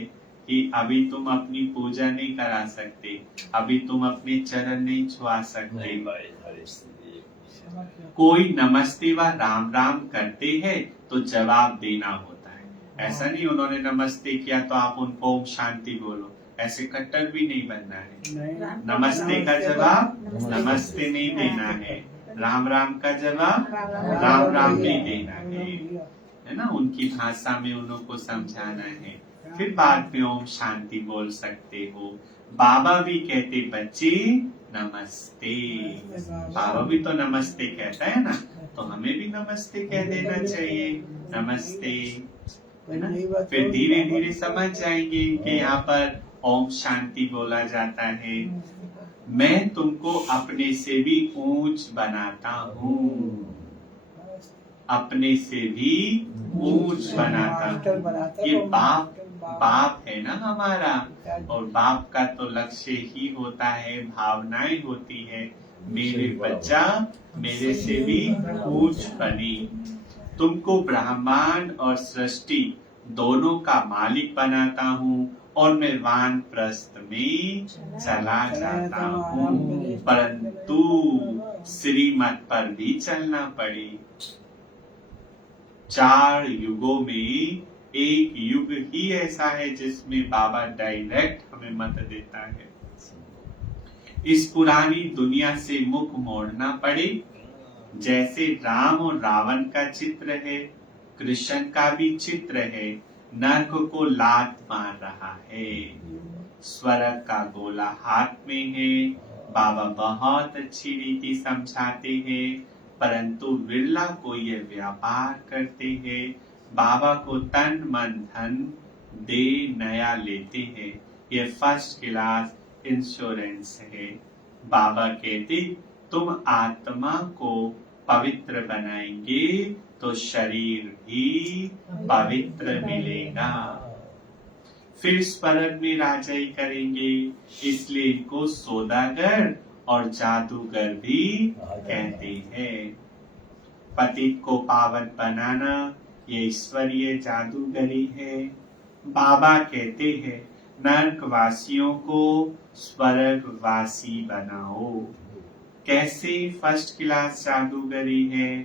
कि अभी तुम अपनी पूजा नहीं करा सकते, अभी तुम अपने चरण नहीं छुआ सकते। कोई नमस्ते व राम राम करते हैं तो जवाब देना होता है। ऐसा नहीं उन्होंने नमस्ते किया तो आप उनको ओम शांति बोलो, ऐसे कट्टर भी नहीं बनना है। नमस्ते का जवाब नमस्ते नहीं देना है, राम राम का जवाब राम राम नहीं देना है ना, उनकी भाषा में उनको समझाना है, फिर बाद में ओम शांति बोल सकते हो। बाबा भी कहते बच्चे नमस्ते, बाबा भी तो नमस्ते कहता है ना, तो हमें भी नमस्ते कह देना चाहिए, नमस्ते, है ना। फिर धीरे धीरे समझ जाएंगे कि यहाँ पर ओम शांति बोला जाता है। मैं तुमको अपने से भी ऊंच बनाता हूँ, अपने से भी ऊंच बनाता हूँ। ये बाप है ना हमारा, और बाप का तो लक्ष्य ही होता है, भावनाएं होती है, मेरे बच्चा मेरे से भी ऊंच बने। तुमको ब्रह्मांड और सृष्टि दोनों का मालिक बनाता हूँ और मैं वानप्रस्थ में चला जाता हूँ, परंतु श्रीमत पर भी चलना पड़े। 4 युगों में एक युग ही ऐसा है जिसमें बाबा डायरेक्ट हमें मत देता है। इस पुरानी दुनिया से मुख मोड़ना पड़े, जैसे राम और रावण का चित्र है, कृष्ण का भी चित्र है, नरक को लात मार रहा है, स्वर्ग का गोला हाथ में है। बाबा बहुत अच्छी रीति समझाते हैं, परंतु बिरला को ये व्यापार करते हैं। बाबा को तन मन धन दे नया लेते हैं, ये फर्स्ट क्लास इंश्योरेंस है। बाबा कहते तुम आत्मा को पवित्र बनाएंगे तो शरीर भी पवित्र मिलेगा, फिर स्वर्ग में राजाई करेंगे, इसलिए इनको सौदागर और जादूगर भी कहते हैं। पतित को पावन बनाना ये ईश्वरीय जादूगरी है। बाबा कहते हैं नरकवासियों को स्वर्गवासी बनाओ। कैसे फर्स्ट क्लास जादूगरी है,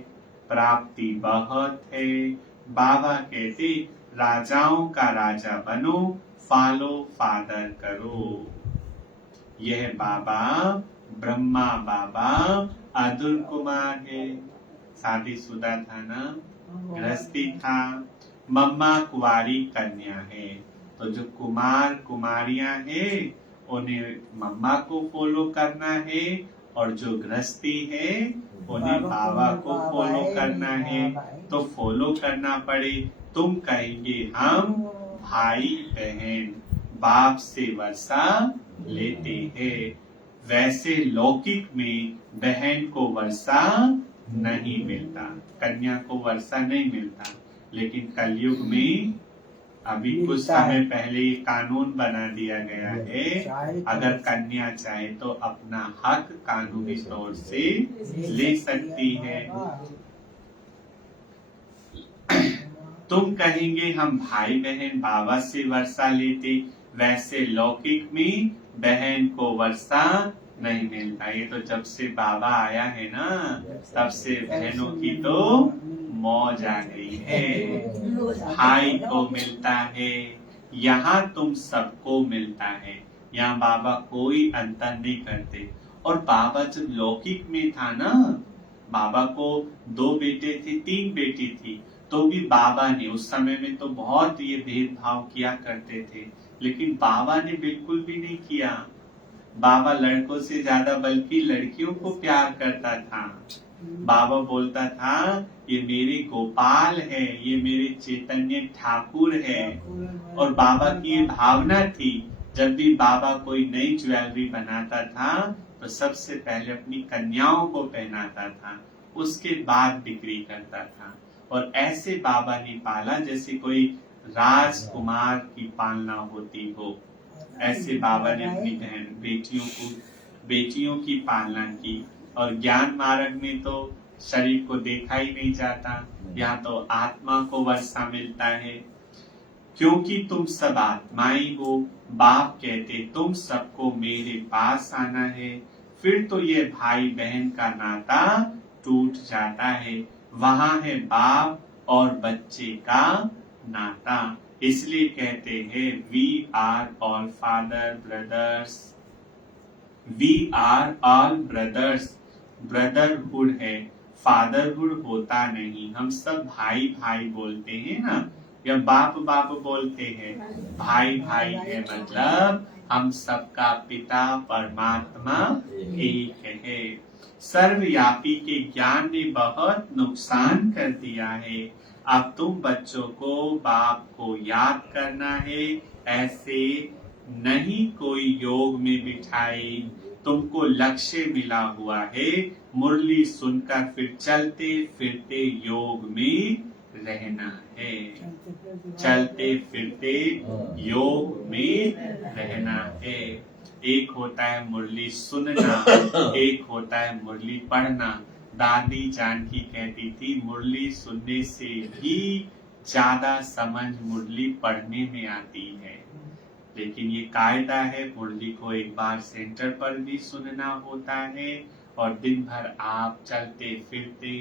प्राप्ति बहुत है। बाबा कहते राजाओं का राजा बनो, फॉलो फादर करो। यह बाबा ब्रह्मा बाबा अतुल कुमार है, शादीशुदा था ना, गृहस्थी था। मम्मा कुंवारी कन्या है, तो जो कुमार कुमारियां हैं उन्हें मम्मा को फॉलो करना है, और जो गृहस्थी है उन्हें बाबा को फॉलो करना है। तो फॉलो करना पड़े। तुम कहेंगे हम भाई बहन बाप से वर्षा लेते हैं, वैसे लौकिक में बहन को वर्षा नहीं मिलता, कन्या को वर्षा नहीं मिलता। लेकिन कलयुग में अभी कुछ समय पहले ये कानून बना दिया गया है, अगर कन्या चाहे तो अपना हक कानूनी तौर से ले सकती है। तुम कहेंगे हम भाई बहन बाबा से वर्षा लेते, वैसे लौकिक में बहन को वर्षा नहीं मिलता। ये तो जब से बाबा आया है ना, तब से बहनों की तो मौज आ गई है। भाई को मिलता है, यहाँ तुम सबको मिलता है। यहाँ बाबा कोई अंतर नहीं करते। और बाबा जब लौकिक में था ना, बाबा को 2 बेटे थे, 3 बेटी थी, तो भी बाबा ने उस समय में तो बहुत ये भेदभाव किया करते थे, लेकिन बाबा ने बिल्कुल भी नहीं किया। बाबा लड़कों से ज्यादा बल्कि लड़कियों को प्यार करता था। बाबा बोलता था ये मेरे गोपाल है, ये मेरे चैतन्य ठाकुर है। और बाबा की ये भावना थी, जब भी बाबा कोई नई ज्वेलरी बनाता था तो सबसे पहले अपनी कन्याओं को पहनाता था, उसके बाद बिक्री करता था। और ऐसे बाबा ने पाला जैसे कोई राजकुमार की पालना होती हो, ऐसे बाबा ने अपनी बहन बेटियों की पालना की। और ज्ञान मार्ग में तो शरीर को देखा ही नहीं जाता, यहाँ तो आत्मा को वर्षा मिलता है। क्योंकि तुम सब आत्माएं हो, बाप कहते तुम सबको मेरे पास आना है, फिर तो ये भाई बहन का नाता टूट जाता है। वहाँ है बाप और बच्चे का नाता। इसलिए कहते हैं we are all father brothers, we are all brothers. Brotherhood है, फादरहुड होता नहीं। हम सब भाई भाई बोलते हैं ना, या बाप बाप बोलते हैं, भाई भाई है, मतलब हम सबका पिता परमात्मा एक है। सर्वव्यापी के ज्ञान ने बहुत नुकसान कर दिया है। अब तुम बच्चों को बाप को याद करना है, ऐसे नहीं कोई योग में बिठाई। तुमको लक्ष्य मिला हुआ है, मुरली सुनकर फिर चलते फिरते योग में रहना है। चलते फिरते योग में रहना है। एक होता है मुरली सुनना, एक होता है मुरली पढ़ना। दादी जानकी कहती थी मुरली सुनने से भी ज्यादा समझ मुरली पढ़ने में आती है। लेकिन ये कायदा है, मुरली को एक बार सेंटर पर भी सुनना होता है और दिन भर आप चलते फिरते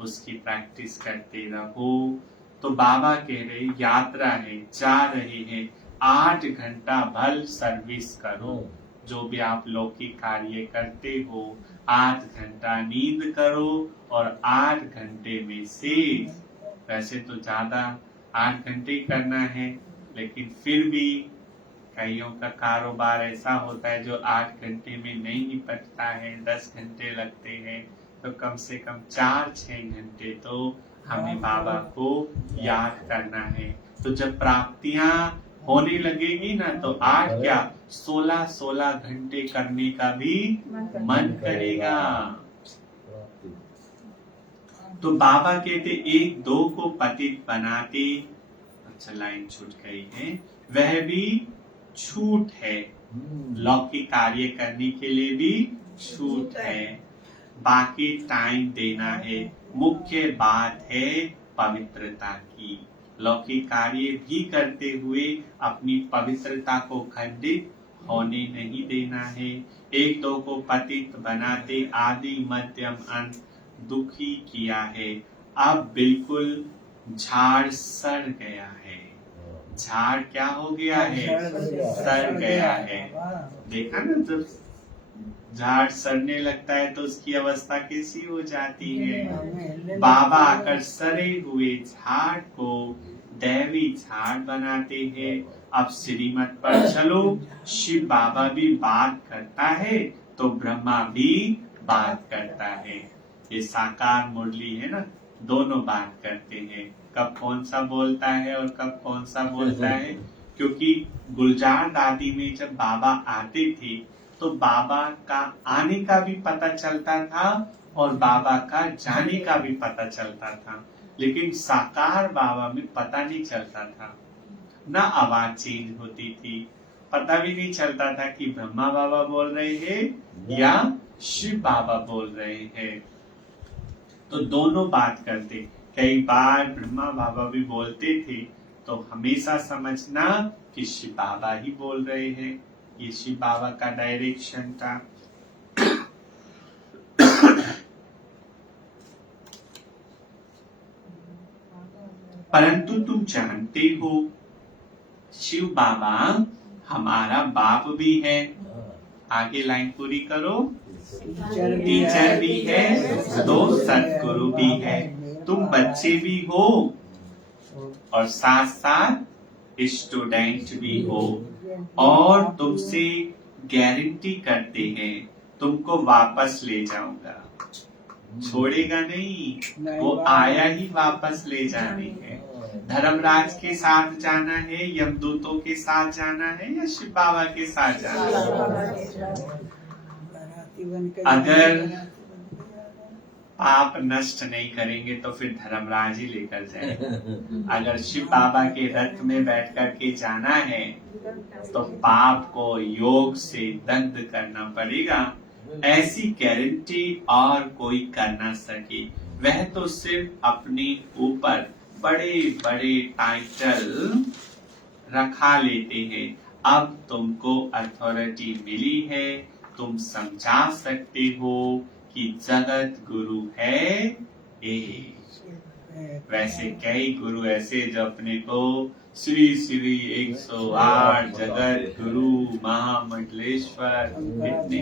उसकी प्रैक्टिस करते रहो। तो बाबा कह रहे यात्रा है, जा रहे हैं, 8 घंटा भल सर्विस करो। जो भी आप लौकिक कार्य करते हो, 8 घंटा नींद करो और 8 घंटे में से, वैसे तो ज्यादा 8 घंटे करना है, लेकिन फिर भी कईयों का कारोबार ऐसा होता है जो 8 घंटे में नहीं निपटता है, 10 घंटे लगते हैं। तो कम से कम 4-6 घंटे तो हमें बाबा को याद करना है। तो जब प्राप्तियां होने लगेगी ना, तो 8 क्या 16 घंटे करने का भी मन करेगा। तो बाबा कहते 1-2 को पतित बनाते, अच्छा लाइन छूट गई है, वह भी छूट है। लौकिक कार्य करने के लिए भी छूट है, बाकी टाइम देना है। मुख्य बात है पवित्रता की। लौकिक कार्य भी करते हुए अपनी पवित्रता को खंडित होने नहीं देना है। 1-2 को पतित बनाते आदि मध्यम अंत दुखी किया है। अब बिल्कुल झाड़ सड़ गया है। झाड़ क्या हो गया है? सड़ गया है। देखा ना, जब झाड़ सड़ने लगता है तो उसकी अवस्था कैसी हो जाती है। बाबा आकर सड़े हुए झाड़ को दैवी झाड़ बनाते हैं। अब श्रीमत पर चलो, शिव बाबा भी बात करता है तो ब्रह्मा भी बात करता है। ये साकार मुरली है ना, दोनों बात करते हैं। कब कौन सा बोलता है और कब कौन सा बोलता है, क्योंकि गुलजार दादी में जब बाबा आते थे तो बाबा का आने का भी पता चलता था और बाबा का जाने का भी पता चलता था, लेकिन साकार बाबा में पता नहीं चलता था। ना आवाज चेंज होती थी, पता भी नहीं चलता था कि ब्रह्मा बाबा बोल रहे हैं या शिव बाबा बोल रहे हैं। तो दोनों बात करते। कई बार ब्रह्मा बाबा भी बोलते थे, तो हमेशा समझना कि शिव बाबा ही बोल रहे हैं। ये शिव बाबा का डायरेक्शन था। परंतु तुम जानते हो शिव बाबा हमारा बाप भी है। आगे लाइन पूरी करो। टीचर भी है तो सतगुरु भी है। तुम बच्चे भी हो और साथ साथ स्टूडेंट भी हो, और तुमसे गारंटी करते हैं तुमको वापस ले जाऊंगा, छोड़ेगा नहीं। वो आया ही वापस ले जाने है। धर्मराज के साथ जाना है, यमदूतों के साथ जाना है, या शिव बाबा के साथ जाना है। अगर पाप नष्ट नहीं करेंगे तो फिर धर्मराज ही लेकर जाएगा। अगर शिव बाबा के रथ में बैठ कर के जाना है तो पाप को योग से दग्ध करना पड़ेगा। ऐसी गारंटी और कोई कर ना सके। वह तो सिर्फ अपने ऊपर बड़े बड़े टाइटल रखा लेते हैं। अब तुमको अथॉरिटी मिली है, तुम समझा सकते हो कि जगत गुरु है एक। वैसे कई गुरु ऐसे जो अपने को श्री श्री 108 जगत गुरु महामंडलेश्वर इतने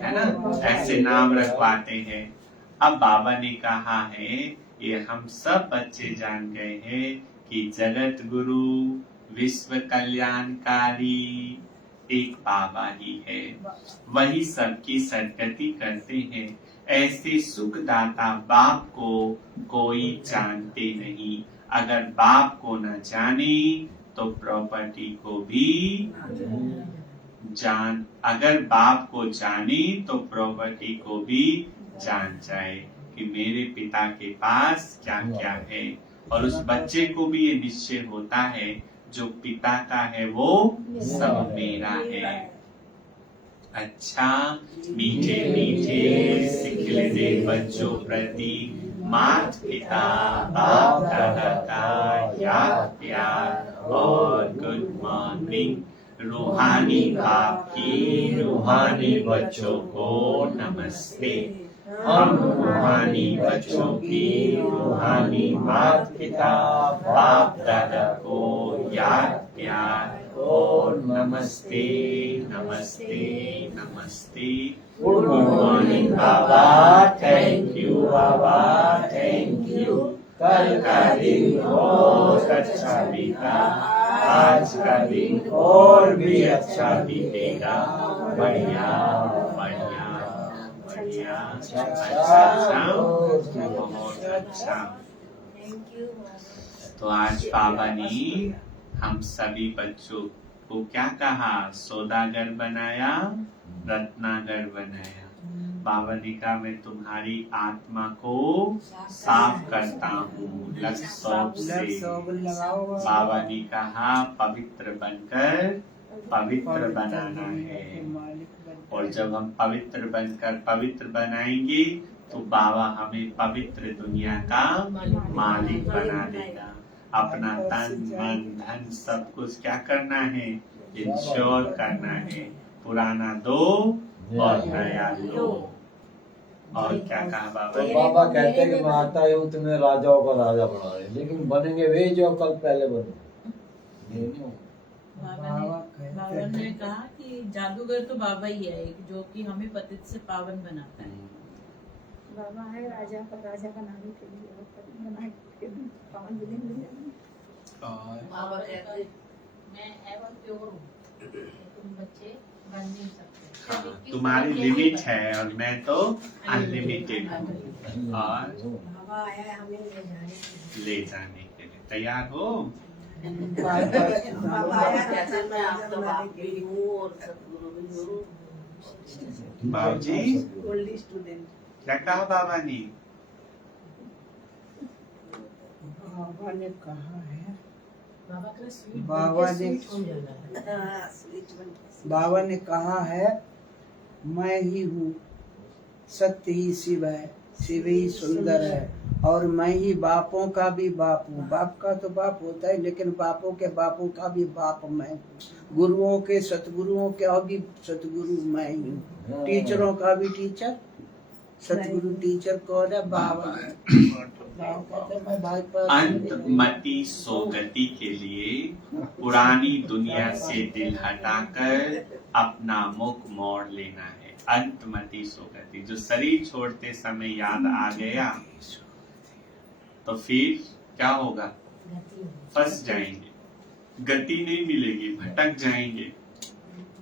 है ना ऐसे नाम रखवाते हैं। अब बाबा ने कहा है ये हम सब बच्चे जान गए हैं कि जगत गुरु विश्व कल्याणकारी एक बाबा ही है, वही सबकी सदगति करते हैं। ऐसे सुखदाता बाप को कोई जानते नहीं, अगर बाप को न जाने तो प्रॉपर्टी को भी जान, अगर बाप को जाने तो प्रॉपर्टी को भी जान जाए कि मेरे पिता के पास क्या क्या है। और उस बच्चे को भी ये निश्चय होता है जो पिता का है वो सब मेरा है। अच्छा मीठे मीठे सिखिलते बच्चों प्रति मात पिता बाप दादा का याद प्यार और गुड मॉर्निंग। रूहानी बाप की रूहानी बच्चों को नमस्ते। हम रूहानी बच्चों की रूहानी मात पिता बाप दादा को याद प्यार और नमस्ते नमस्ते नमस्ते। Good morning Baba, thank you Baba, thank you. कल का दिन बहुत अच्छा बीता, आज का दिन और भी अच्छा बीतेगा। बढ़िया बढ़िया बढ़िया, अच्छा बहुत अच्छा। तो आज बाबा ने हम सभी बच्चों को क्या कहा? सौदागर बनाया, रत्नागर बनाया। बाबा ने कहा मैं तुम्हारी आत्मा को साफ करता हूँ लक्ष्य से। बाबा ने कहा पवित्र बनकर पवित्र बनाना है, और जब हम पवित्र बनकर पवित्र बनाएंगे तो बाबा हमें पवित्र दुनिया का मालिक बना देगा। अपना तन मन धन सब कुछ क्या करना है? इंश्योर करना है। पुराना दो और नया लो। और क्या कहा बाबा? तो बाबा कहते हैं कि मैं आता हूँ तुम्हें राजाओं का राजा बना रहे, लेकिन बनेंगे वे जो कल पहले बने। ये नहीं होगा। बाबा ने कहा कि जादूगर तो बाबा ही है एक, जो कि हमें पतित से पावन बनाता है। बाबा है राजा बनाने के लिए और पति बना के पावन बनेंगे। बाबा कहते मैं एवं प्योर हूँ, तुम बच्चे बन नहीं सकते। तुम्हारी लिमिट है और मैं तो अनलिमिटेड हूँ। और बाबा आया है हमें ले जाने के लिए तैयार हो? बाबा आया कैसे मैं आपका बाप भी हूँ और सतगुरु भी हूँ। बाबूजी ओल्ड स्टूडेंट। क्या कहा बाबा ने? बाबा ने कहा है, बाबा ने कहा है मैं ही हूँ, सत्य ही शिव है, शिव ही सुंदर है, और मैं ही बापों का भी बाप हूँ। बाप का तो बाप होता है, लेकिन बापों के बापों का भी बाप मैं हूँ। गुरुओं के सतगुरुओं के भी सतगुरु मैं ही हूँ। टीचरों का भी टीचर, सतगुरु टीचर कौन है? बाबा। अंतमति सोगति के लिए पुरानी दुनिया से दिल हटाकर अपना मुख मोड़ लेना है। अंतमति सोगति, जो शरीर छोड़ते समय याद आ गया तो फिर क्या होगा? फंस जाएंगे, गति नहीं मिलेगी, भटक जाएंगे।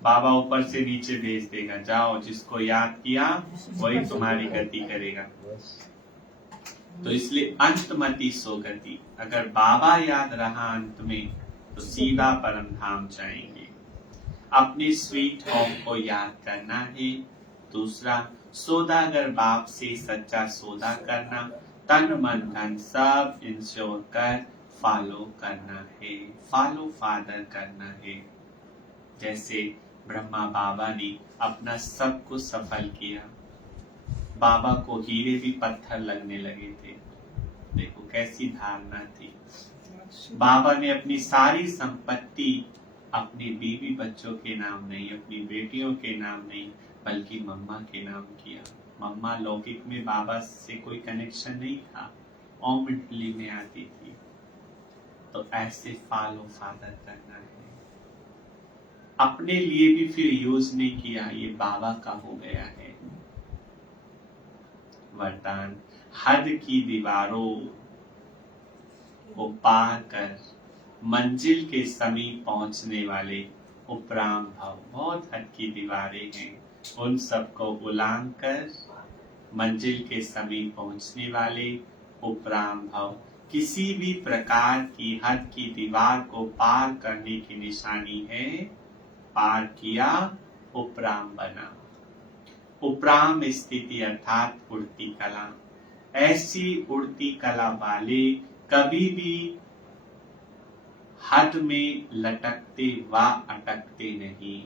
बाबा ऊपर से नीचे भेज देगा, जाओ जिसको याद किया वही तुम्हारी गति करेगा। तो इसलिए अंतमति सोगति, अगर बाबा याद रहा अंत में तो सीधा परम धाम जाएंगे। अपने स्वीट होम को याद करना है। दूसरा, सौदागर बाप से सच्चा सौदा करना, तन मन धन सब इंश्योर कर फॉलो करना है, फॉलो फादर करना है। जैसे ब्रह्मा बाबा ने अपना सब कुछ सफल किया, बाबा को हीरे भी पत्थर लगने लगे थे। देखो कैसी धारणा थी। बाबा ने अपनी सारी संपत्ति अपनी बीवी बच्चों के नाम नहीं, अपनी बेटियों के नाम नहीं, बल्कि मम्मा के नाम किया। मम्मा लौकिक में बाबा से कोई कनेक्शन नहीं था, ओम इटली में आती थी। तो ऐसे फॉलो फादर करना है। अपने लिए भी फिर यूज नहीं किया, ये बाबा का हो गया है। वरदान, हद की दीवारों को पार कर मंजिल के समीप पहुंचने वाले उपराम भव। बहुत हद की दीवारें हैं, उन सबको उलांग कर मंजिल के समीप पहुंचने वाले उपराम भव। किसी भी प्रकार की हद की दीवार को पार करने की निशानी है, पार किया उपराम बना। उपराम स्थिति अर्थात उड़ती कला। ऐसी उड़ती कला वाले कभी भी हद में लटकते व अटकते नहीं।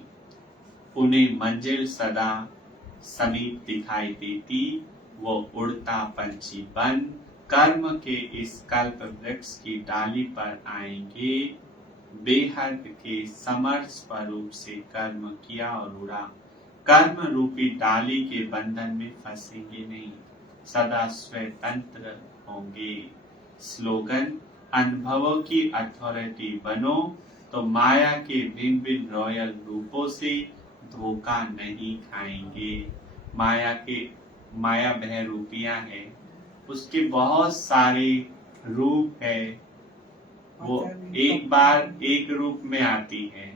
उन्हें मंजिल सदा समीप दिखाई देती। वो उड़ता पंछी बन कर्म के इस कल्प वृक्ष की डाली पर आएंगे। बेहद के समर्थ स्वरूप से कर्म किया और उड़ा। कर्म रूपी डाली के बंधन में फंसेंगे नहीं, सदा स्वतंत्र होंगे। स्लोगन, अनुभवों की अथॉरिटी बनो तो माया के भिन्न भिन्न रॉयल रूपों से धोखा नहीं खाएंगे। माया बह रूपियां है, उसके बहुत सारे रूप है। वो एक बार एक रूप में आती है,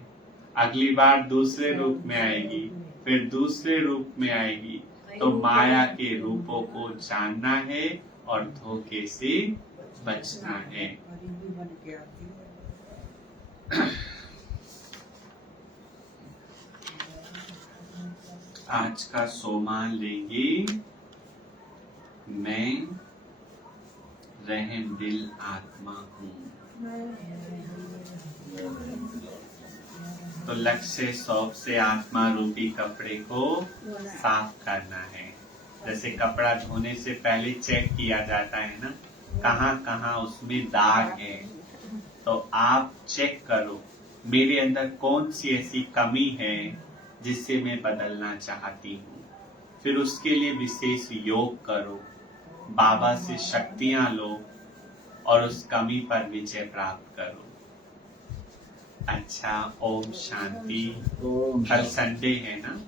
अगली बार दूसरे रूप में आएगी, फिर दूसरे रूप में आएगी। तो माया के रूपों को जानना है और धोखे से बचना है। आज का सोमान लेंगे, मैं रहम दिल आत्मा हूँ। तो लक्ष्य शौक से आत्मा रूपी कपड़े को साफ करना है। जैसे कपड़ा धोने से पहले चेक किया जाता है ना, कहाँ कहाँ उसमें दाग है। तो आप चेक करो मेरे अंदर कौन सी ऐसी कमी है जिससे मैं बदलना चाहती हूँ। फिर उसके लिए विशेष योग करो, बाबा से शक्तियां लो और उस कमी पर विजय प्राप्त करो। अच्छा, ओम शांति। कल संडे है ना,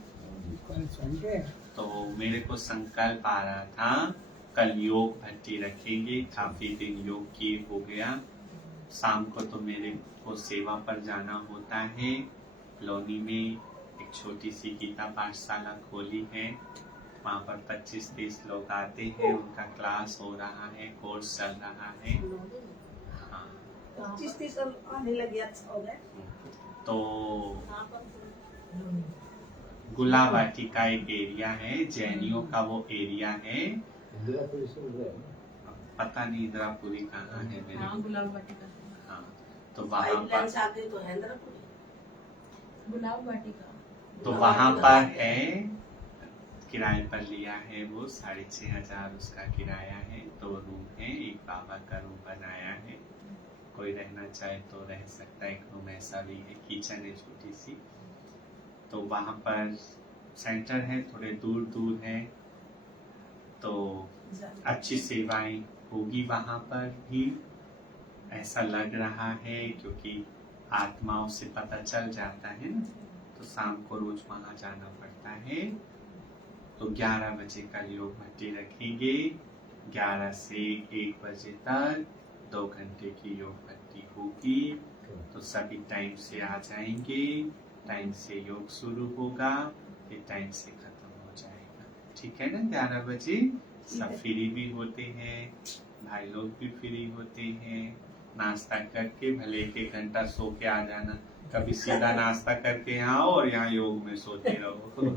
कल संडे तो मेरे को संकल्प आ रहा था कल योग भट्टी रखेंगे। काफी दिन योग किए हो गया। शाम को तो मेरे को सेवा पर जाना होता है। लोनी में एक छोटी सी गीता पाठशाला खोली है, वहाँ पर 25-30 लोग आते हैं। उनका क्लास हो रहा है, कोर्स चल रहा है। हाँ, 25-30 आने लगे, अच्छा हो गया। तो गुलाब वाटिका एक एरिया है, जैनियों का वो एरिया है। पता नहीं इंदिरापुरी कहाँ है मेरे को। गुलाब वाटिका। हाँ, तो वहाँ पर गुलाब वाटिका, तो वहाँ पर है, किराए पर लिया है वो 6,500 उसका किराया है। 2 रूम है, एक बाबा का रूम बनाया है। कोई रहना चाहे तो रह सकता है। एक रूम ऐसा भी है, किचन है छोटी सी। तो वहाँ पर सेंटर है, थोड़े दूर दूर है, तो अच्छी सेवाएं होगी वहाँ पर भी, ऐसा लग रहा है। क्योंकि आत्माओं से पता चल जाता है ना, तो शाम को रोज वहाँ जाना पड़ता है। तो 11 बजे का योग भट्टी रखेंगे। 11 से 1 बजे तक 2 घंटे की योग भट्टी होगी। तो सभी टाइम से आ जाएंगे, टाइम से योग शुरू होगा, फिर टाइम से खत्म हो जाएगा। ठीक है ना? 11 बजे सब फ्री भी होते हैं, भाई लोग भी फ्री होते हैं। नाश्ता करके भले 1 घंटा सो के आ जाना, कभी सीधा नाश्ता करके यहाँ आओ और यहाँ योग में सोते रहो।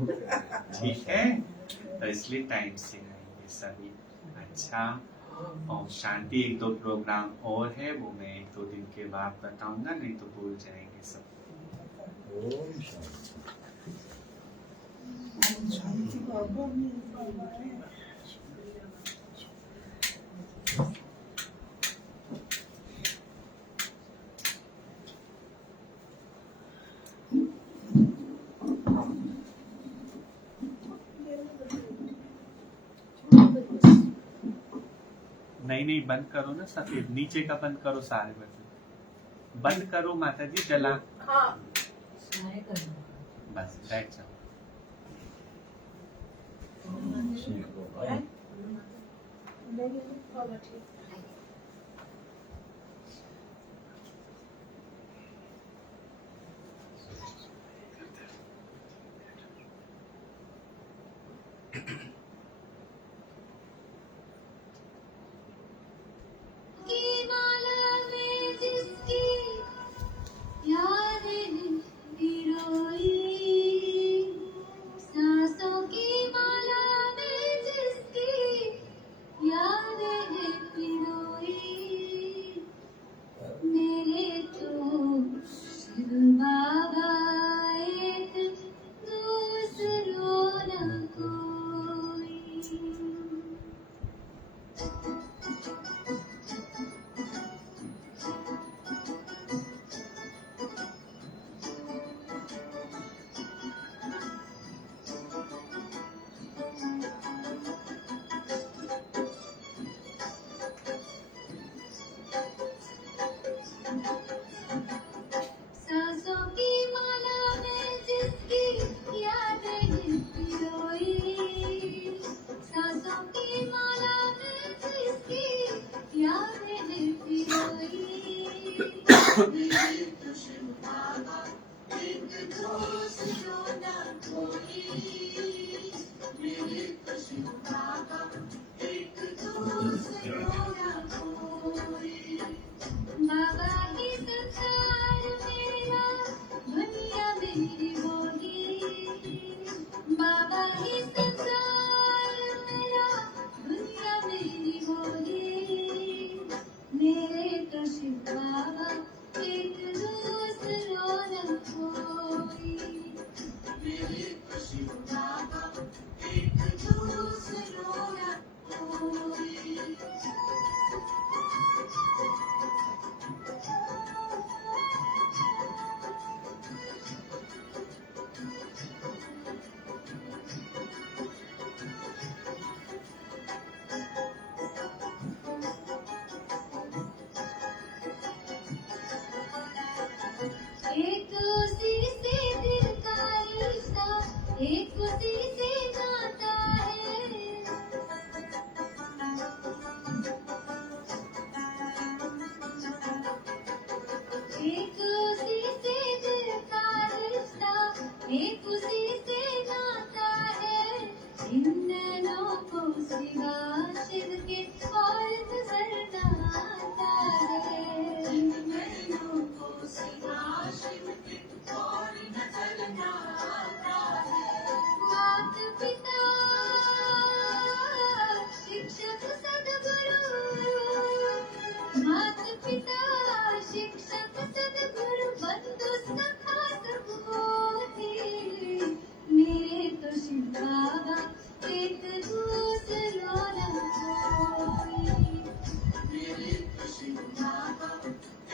ठीक है? तो इसलिए टाइम से आएंगे सभी। अच्छा, ओम शांति। 1-2 प्रोग्राम और है, वो मैं 1-2 दिन के बाद बताऊंगा, नहीं तो भूल जाएंगे सब। ओम शांति। शांति बाबा नहीं बंद करो ना, सफेद नीचे का बंद करो, सारे बंद करो माता जी, जला सारे करना। बस बैठ जाओ। ठीक हो भाई। की माला में जिसकी यादें पिरोई, सांसों की माला में जिसकी यादें पिरोई, मेरे तो शिव बाबा एक दूसरो न कोई। सांसों की माला में जिसकी यादें पिरोई, सांसों की माला में जिसकी यादें पिरोई, मेरे तो शिव बाबा एक दूसरो न कोई, मेरे तो शिव बाबा एक दूसरो न कोई। बाबा ही संसार मेरा, दुनिया मेरी होगी, बाबा ही संसार मेरा, दुनिया मेरी होगी, मेरे तो शिव बाबा एक दूसरो न कोई, मेरे तो शिव बाबा एक दूसरो न कोई। एक उसी से दिल का रिश्ता, एक उसी से नाता है, एक उसी से दिल का रिश्ता, एक उसी से नाता है, इन नैनों को सिवा शिव के और नजर न आता है, इन नैनों को सिवा शिव के और नजर न आता है। मात पिता शिक्षक सद्गुरु, मात पिता शिक्षक सद्गुरु, बंधु सखा सब होती, मेरे तो शिव बाबा एक दूसरो न कोई, मेरे तो शिव बाबा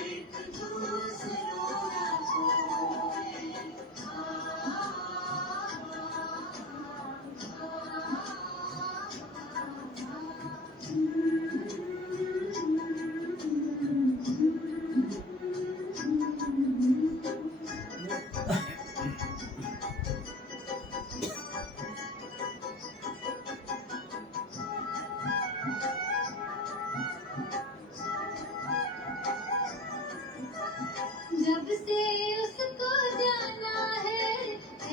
एक दूसरो न कोई। जब से उसको जाना है,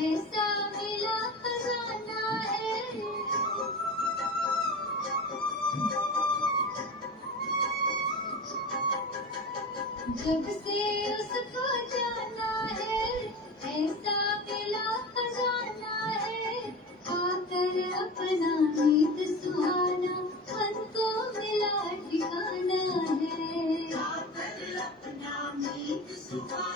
ऐसा मिला खजाना है, जब से उसको जाना है, ऐसा मिला खजाना है, आकर अपना नीत सुहाना मन को मिला ठिकाना है, आकर अपना नीत सुहाना